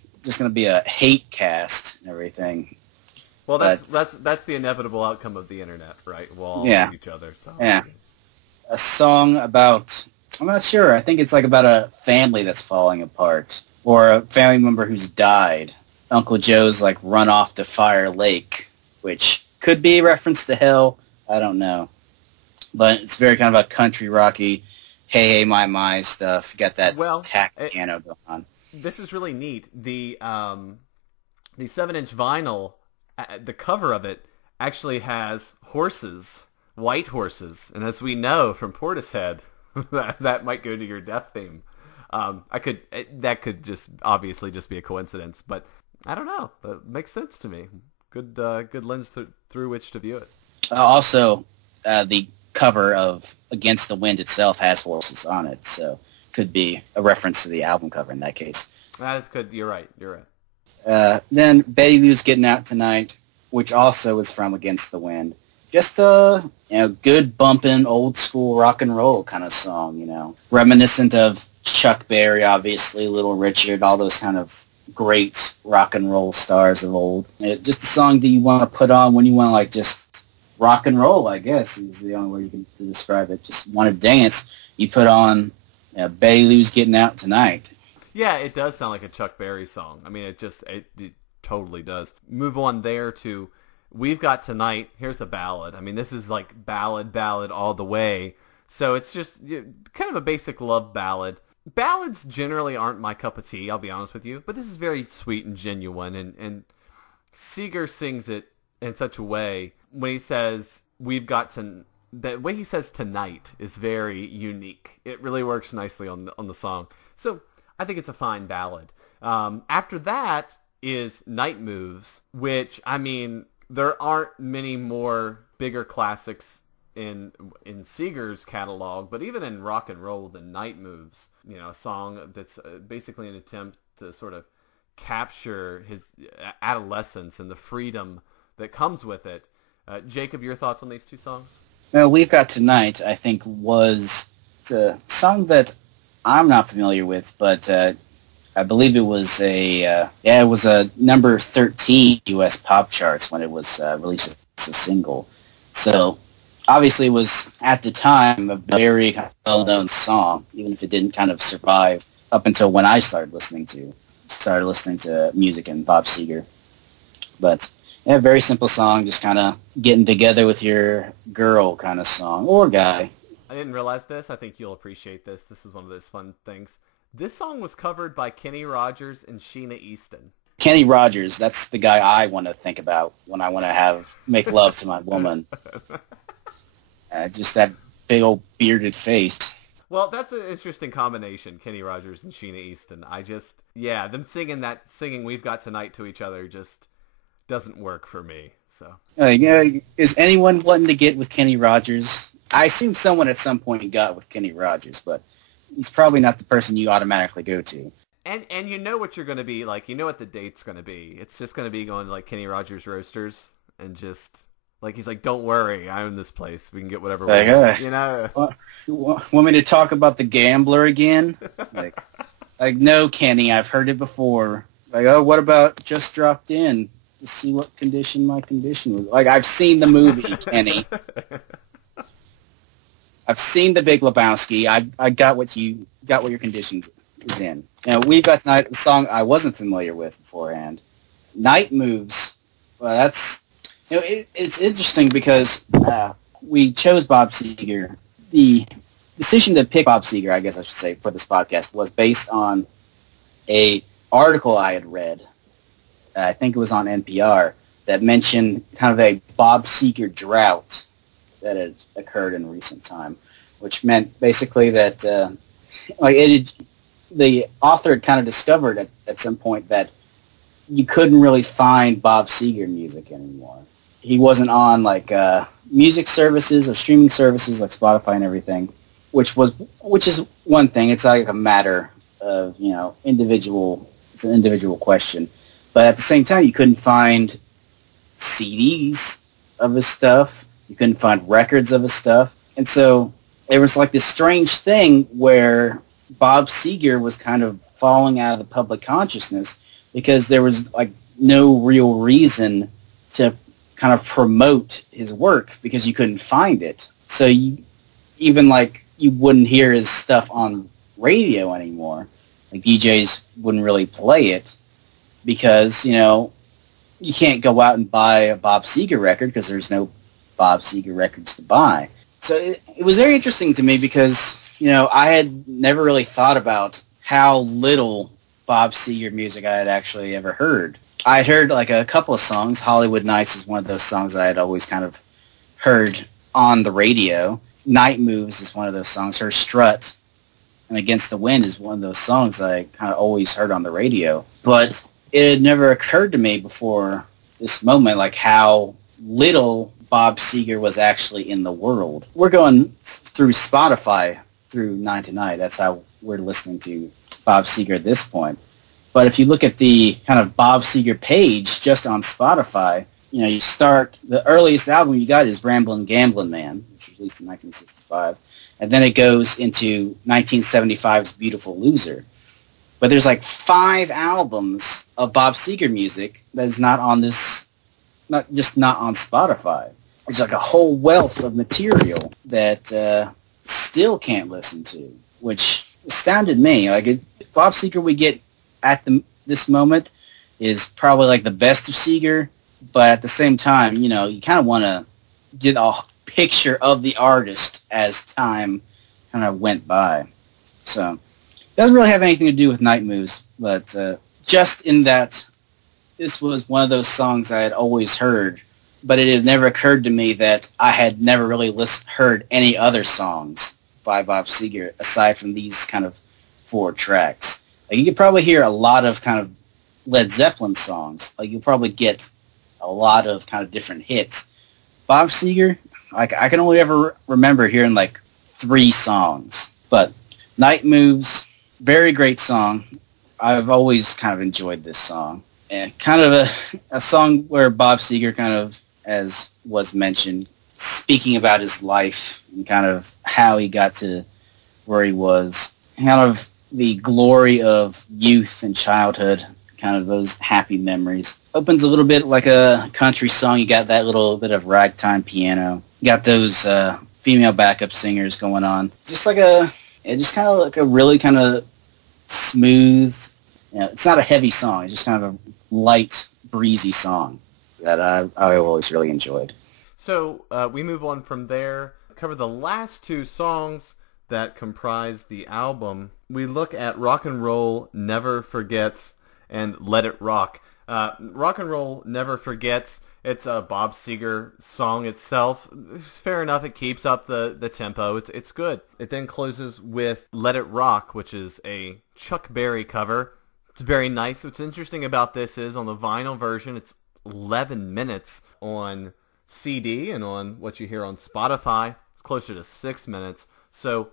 a hate cast and everything. Well, that's the inevitable outcome of the internet, right? We'll all hate each other. So yeah. A song about, I'm not sure, I think it's like about a family that's falling apart, or a family member who's died. Uncle Joe's run off to Fire Lake, which could be a reference to hell, I don't know. But it's very kind of a country rocky, Hey Hey My My stuff. You got that tack piano going on. This is really neat. The 7-inch vinyl, the cover of it actually has horses. White horses, and as we know from Portishead, that might go to your death theme. That could just obviously just be a coincidence, but I don't know. That makes sense to me. Good lens through which to view it. Also, the cover of Against the Wind itself has horses on it, so could be a reference to the album cover in that case. That's good. You're right. Then Betty Lou's Getting Out Tonight, which also is from Against the Wind. Just a good bumping old school rock and roll kind of song, reminiscent of Chuck Berry, obviously, Little Richard, all those kind of great rock and roll stars of old. Just a song that you want to put on when you want to just rock and roll, I guess, is the only way you can describe it. Just want to dance. You put on Betty Lou's Getting Out Tonight. Yeah, it does sound like a Chuck Berry song. I mean, it totally does. Move on there to We've Got Tonight. Here's a ballad. I mean, this is like ballad all the way. So it's just kind of a basic love ballad. Ballads generally aren't my cup of tea, I'll be honest with you. But this is very sweet and genuine. And Seger sings it in such a way when he says, the way he says tonight is very unique. It really works nicely on the song. So I think it's a fine ballad. After that is Night Moves, which, I mean, there aren't many more bigger classics in Seger's catalog, but even in rock and roll than Night Moves. You know, a song that's basically an attempt to sort of capture his adolescence and the freedom that comes with it. Jacob, your thoughts on these two songs? Well, We've Got Tonight, I think, was a song that I'm not familiar with, but I believe it was it was a number 13 U.S. pop charts when it was released as a single. So obviously it was, at the time, a very well-known song, even if it didn't kind of survive up until when I started listening to music and Bob Seger. But yeah, very simple song, just kind of getting together with your girl kind of song, or guy. I didn't realize this. I think you'll appreciate this. This is one of those fun things. This song was covered by Kenny Rogers and Sheena Easton. Kenny Rogers, that's the guy I want to think about when I want to make love to my woman. Just that big old bearded face. Well, that's an interesting combination, Kenny Rogers and Sheena Easton. Them singing We've Got Tonight to each other just doesn't work for me. So, is anyone wanting to get with Kenny Rogers? I assume someone at some point got with Kenny Rogers, but he's probably not the person you automatically go to. And you know what you're going to be like. You know what the date's going to be. It's just going to be going to like Kenny Rogers Roasters and just like he's like, don't worry, I own this place. We can get whatever we want. You know. Want me to talk about The Gambler again? like no, Kenny, I've heard it before. Like, oh, what about Just Dropped In to see what condition my condition was? Like, I've seen the movie, Kenny. I've seen The Big Lebowski. I got what your conditions is in. Now, We've Got Tonight, a song I wasn't familiar with beforehand. Night Moves. Well, that's it's interesting because we chose Bob Seger. The decision to pick Bob Seger, I guess I should say, for this podcast was based on a article I had read. I think it was on NPR that mentioned kind of a Bob Seger drought that had occurred in recent time, which meant basically that the author had kind of discovered at some point that you couldn't really find Bob Seger music anymore. He wasn't on like music services or streaming services like Spotify and everything, which is one thing. It's like a matter of individual. It's an individual question, but at the same time, you couldn't find CDs of his stuff. You couldn't find records of his stuff. And so there was like this strange thing where Bob Seger was kind of falling out of the public consciousness because there was like no real reason to kind of promote his work because you couldn't find it. So you wouldn't hear his stuff on radio anymore. Like DJs wouldn't really play it because, you can't go out and buy a Bob Seger record because there's no Bob Seger records to buy. So it was very interesting to me because, I had never really thought about how little Bob Seger music I had actually ever heard. I had heard like a couple of songs. Hollywood Nights is one of those songs I had always kind of heard on the radio. Night Moves is one of those songs. Her Strut and Against the Wind is one of those songs that I kind of always heard on the radio. But it had never occurred to me before this moment, like how little Bob Seger was actually in the world. We're going through Spotify through 9 to Night. That's how we're listening to Bob Seger at this point. But if you look at the kind of Bob Seger page just on Spotify, you start, the earliest album you got is Ramblin' Gamblin' Man, which was released in 1965. And then it goes into 1975's Beautiful Loser. But there's like 5 albums of Bob Seger music that is not on Spotify. there's like a whole wealth of material that still can't listen to, which astounded me. Like Bob Seger we get at this moment is probably like the best of Seger, but at the same time, you know, you kind of want to get a picture of the artist as time kind of went by. So it doesn't really have anything to do with Night Moves, but just in that this was one of those songs I had always heard, but it had never occurred to me that I had never really heard any other songs by Bob Seger aside from these kind of 4 tracks. Like, you could probably hear a lot of kind of Led Zeppelin songs. Like, you'll probably get a lot of kind of different hits. Bob Seger, like, I can only ever remember hearing like 3 songs. But Night Moves, very great song. I've always kind of enjoyed this song. And kind of a song where Bob Seger kind of, as was mentioned, speaking about his life and kind of how he got to where he was, kind of the glory of youth and childhood, kind of those happy memories. Opens a little bit like a country song. You got that little bit of ragtime piano. You got those female backup singers going on. Just like just kind of like a really kind of smooth, you know, it's not a heavy song. It's just kind of a light, breezy song that I always really enjoyed. So we move on from there, cover the last 2 songs that comprise the album. We look at Rock and Roll Never Forgets and Let It Rock. Rock and Roll Never Forgets, it's a Bob Seger song itself. Fair enough, it keeps up the tempo. It's good. It then closes with Let It Rock, which is a Chuck Berry cover. It's very nice. What's interesting about this is on the vinyl version, it's 11 minutes. On CD and on what you hear on Spotify, it's closer to 6 minutes. So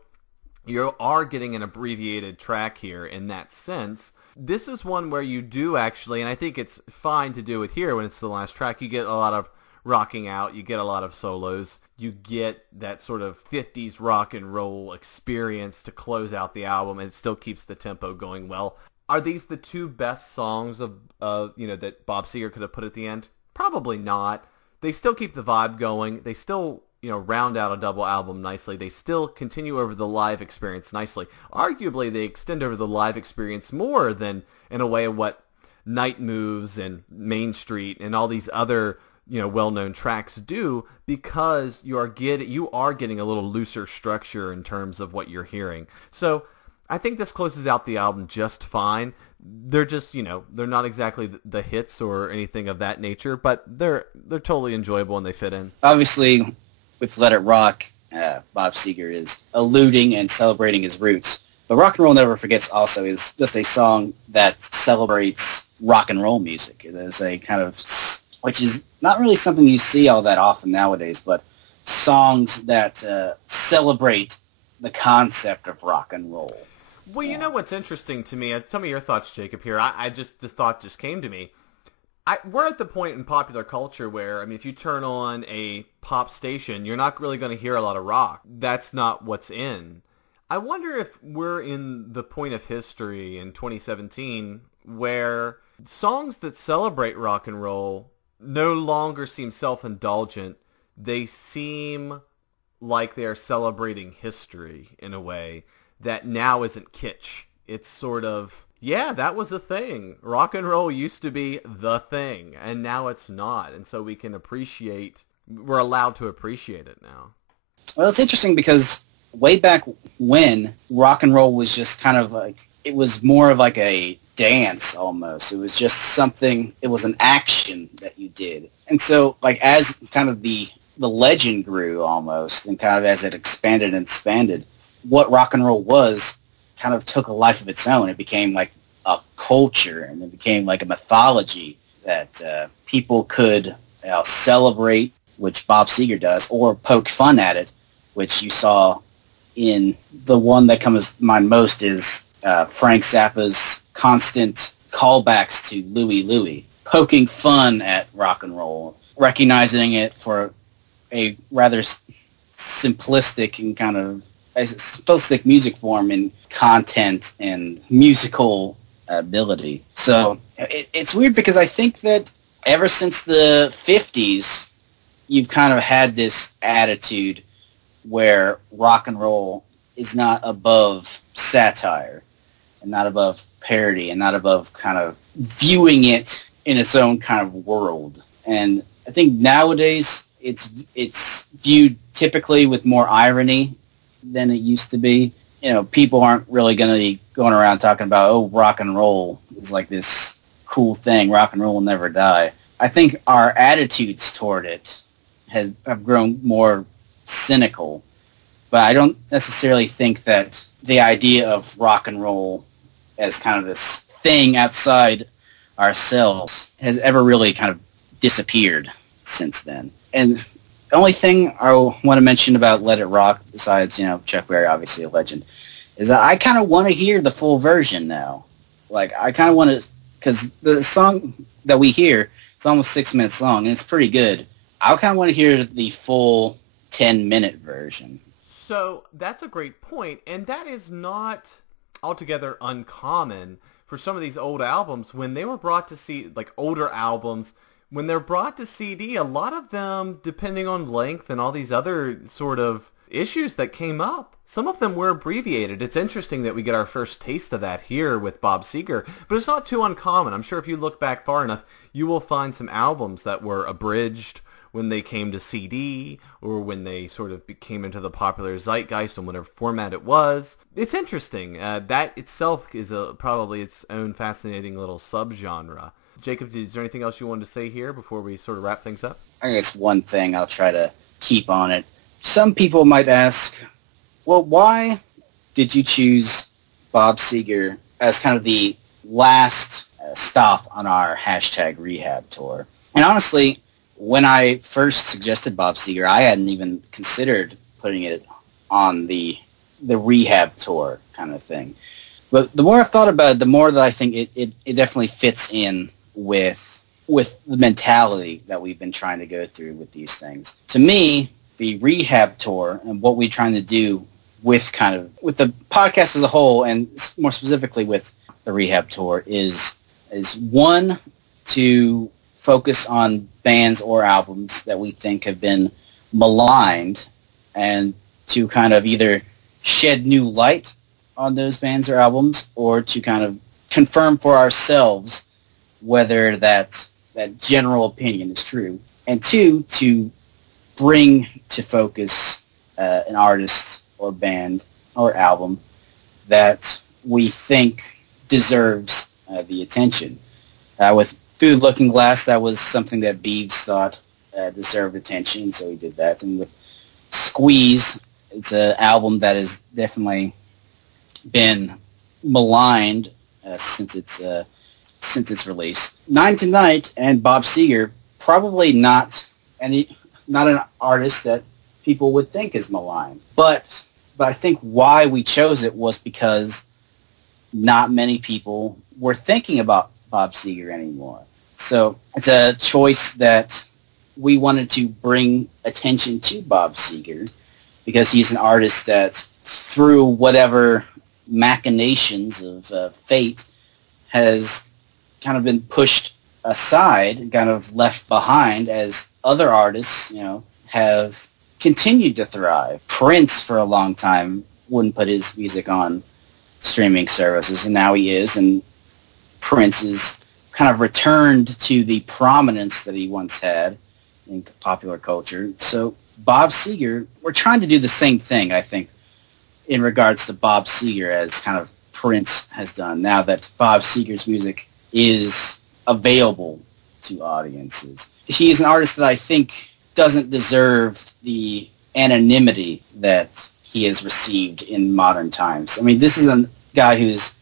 you are getting an abbreviated track here in that sense. This is one where you do actually, and I think it's fine to do it here when it's the last track, you get a lot of rocking out, you get a lot of solos, you get that sort of 50s rock and roll experience to close out the album, and it still keeps the tempo going well. Are these the 2 best songs of that Bob Seger could have put at the end? Probably not. They still keep the vibe going. They still, round out a double album nicely. They still continue over the live experience nicely. Arguably, they extend over the live experience more than, in a way, what Night Moves and Main Street and all these other, well-known tracks do, because you are getting a little looser structure in terms of what you're hearing. So I think this closes out the album just fine. They're just, they're not exactly the hits or anything of that nature, but they're totally enjoyable and they fit in. Obviously, with Let It Rock, Bob Seger is alluding and celebrating his roots. But Rock and Roll Never Forgets also is just a song that celebrates rock and roll music. It is a kind of, which is not really something you see all that often nowadays, but songs that celebrate the concept of rock and roll. Well, you know what's interesting to me? Tell me your thoughts, Jacob, here. The thought just came to me. We're at the point in popular culture where, if you turn on a pop station, you're not really going to hear a lot of rock. That's not what's in. I wonder if we're in the point of history in 2017 where songs that celebrate rock and roll no longer seem self-indulgent. They seem like they're celebrating history in a way that now isn't kitsch. It's sort of, yeah, that was a thing. Rock and roll used to be the thing, and now it's not. And so we're allowed to appreciate it now. Well, it's interesting because way back when, rock and roll was just kind of like, it was more of like a dance almost. It was just something, it was an action that you did. And so, like, as kind of the legend grew almost, and kind of as it expanded and expanded, what rock and roll was kind of took a life of its own. It became like a culture, and it became like a mythology that people could celebrate, which Bob Seger does, or poke fun at it, which you saw in the one that comes to mind most is Frank Zappa's constant callbacks to Louie Louie, poking fun at rock and roll, recognizing it for a rather simplistic and kind of a simplistic music form in content and musical ability. So it's weird because I think that ever since the 50s, you've kind of had this attitude where rock and roll is not above satire and not above parody and not above kind of viewing it in its own kind of world. And I think nowadays it's viewed typically with more irony than it used to be. You know, people aren't really going to be going around talking about, oh, rock and roll is like this cool thing. Rock and roll will never die. I think our attitudes toward it have grown more cynical. But I don't necessarily think that the idea of rock and roll as kind of this thing outside ourselves has ever really kind of disappeared since then. And the only thing I want to mention about Let It Rock, besides, you know, Chuck Berry, obviously a legend, is that I kind of want to hear the full version now. Like, I kind of want to, because the song that we hear, it's almost 6 minutes long, and it's pretty good. I kind of want to hear the full 10-minute version. So that's a great point, and that is not altogether uncommon for some of these old albums. When they were brought to see, like older albums, when they're brought to CD, a lot of them, depending on length and all these other sort of issues that came up, some of them were abbreviated. It's interesting that we get our first taste of that here with Bob Seger, but it's not too uncommon. I'm sure if you look back far enough, you will find some albums that were abridged when they came to CD or when they sort of came into the popular zeitgeist in whatever format it was. It's interesting. That itself is probably its own fascinating little subgenre. Jacob, is there anything else you wanted to say here before we sort of wrap things up? I guess one thing I'll try to keep on it. Some people might ask, well, why did you choose Bob Seger as kind of the last stop on our #rehab tour? And honestly, when I first suggested Bob Seger, I hadn't even considered putting it on the rehab tour kind of thing. But the more I've thought about it, the more that I think it definitely fits in with the mentality that we've been trying to go through with these things. To me, the rehab tour and what we're trying to do with the podcast as a whole, and more specifically with the rehab tour, is one, to focus on bands or albums that we think have been maligned, and to kind of either shed new light on those bands or albums, or to kind of confirm for ourselves whether that general opinion is true. And two, to bring to focus an artist or band or album that we think deserves the attention. With Food Looking Glass, that was something that Beeves thought deserved attention, so he did that. And with Squeeze, it's an album that has definitely been maligned since its release. Nine to Night and Bob Seger, probably not an artist that people would think is maligned. But I think why we chose it was because not many people were thinking about Bob Seger anymore. So it's a choice that we wanted to bring attention to Bob Seger because he's an artist that, through whatever machinations of fate, has kind of been pushed aside and kind of left behind as other artists, you know, have continued to thrive. Prince, for a long time, wouldn't put his music on streaming services, and now he is, and Prince is kind of returned to the prominence that he once had in popular culture. So Bob Seger, we're trying to do the same thing, I think, in regards to Bob Seger as kind of Prince has done, now that Bob Seger's music is available to audiences. He is an artist that I think doesn't deserve the anonymity that he has received in modern times. I mean, this is a guy who's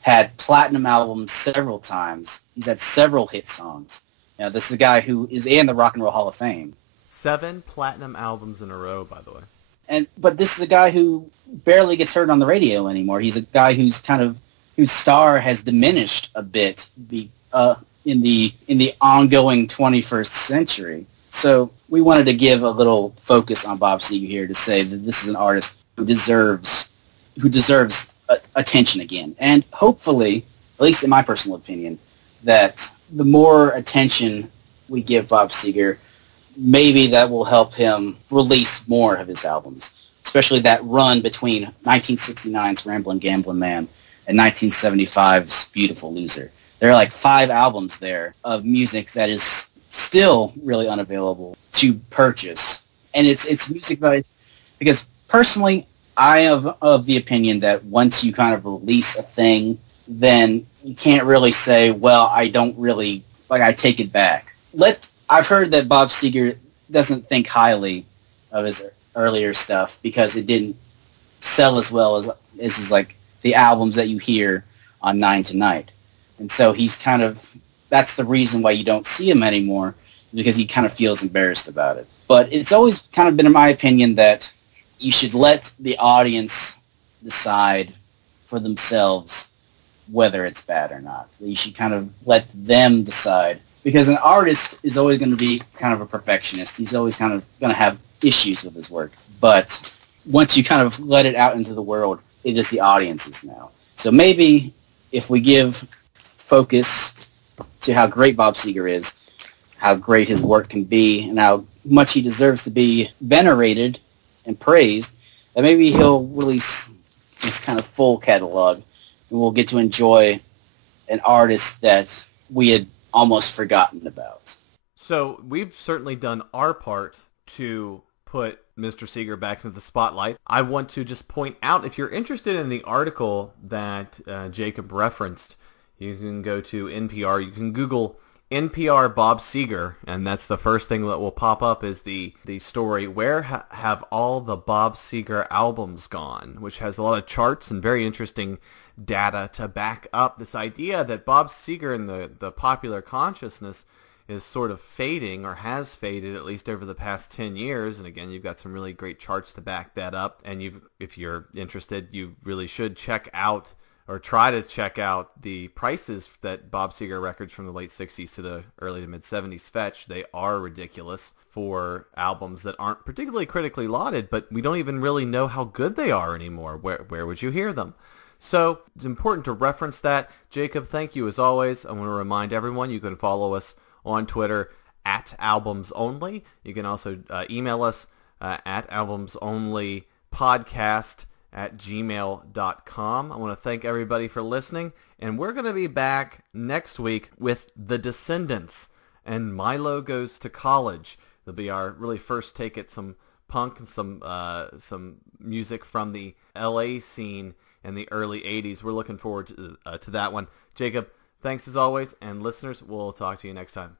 had platinum albums several times. He's had several hit songs. You know, this is a guy who is in the Rock and Roll Hall of Fame. 7 platinum albums in a row, by the way. But this is a guy who barely gets heard on the radio anymore. He's a guy whose star has diminished a bit in the ongoing 21st century. So we wanted to give a little focus on Bob Seger here to say that this is an artist who deserves attention again. And hopefully, at least in my personal opinion, that the more attention we give Bob Seger, maybe that will help him release more of his albums, especially that run between 1969's Ramblin' Gamblin' Man and 1975's Beautiful Loser. There are like 5 albums there of music that is still really unavailable to purchase. And it's music that because personally, I am of the opinion that once you kind of release a thing, then you can't really say, well, I don't really, like, I take it back. I've heard that Bob Seger doesn't think highly of his earlier stuff because it didn't sell as well as like the albums that you hear on Nine to Night. And so that's the reason why you don't see him anymore, because he kind of feels embarrassed about it. But it's always kind of been in my opinion that you should let the audience decide for themselves whether it's bad or not. You should kind of let them decide, because an artist is always going to be kind of a perfectionist. He's always kind of going to have issues with his work. But once you kind of let it out into the world, it is the audience's now. So maybe if we give focus to how great Bob Seger is, how great his work can be, and how much he deserves to be venerated and praised, that maybe he'll release his kind of full catalog, and we'll get to enjoy an artist that we had almost forgotten about. So we've certainly done our part to put Mr. Seger back into the spotlight. I want to just point out, if you're interested in the article that Jacob referenced, you can go to NPR. You can Google NPR Bob Seger, and that's the first thing that will pop up is the story, Where Have All the Bob Seger Albums Gone?, which has a lot of charts and very interesting data to back up this idea that Bob Seger in the popular consciousness is sort of fading, or has faded at least over the past 10 years. And again, you've got some really great charts to back that up. And if you're interested, you really should check out, or try to check out, the prices that Bob Seger records from the late 60s to the early to mid-70s fetch. They are ridiculous for albums that aren't particularly critically lauded, but we don't even really know how good they are anymore. Where would you hear them? So it's important to reference that. Jacob, thank you as always. I want to remind everyone you can follow us on Twitter at albumsonly. You can also email us at albumsonlypodcast@gmail.com. I want to thank everybody for listening, and we're going to be back next week with The Descendants and Milo Goes to College. It'll be our really first take at some punk and some music from the LA scene in the early 80s. We're looking forward to that one. Jacob, thanks as always, and listeners, we'll talk to you next time.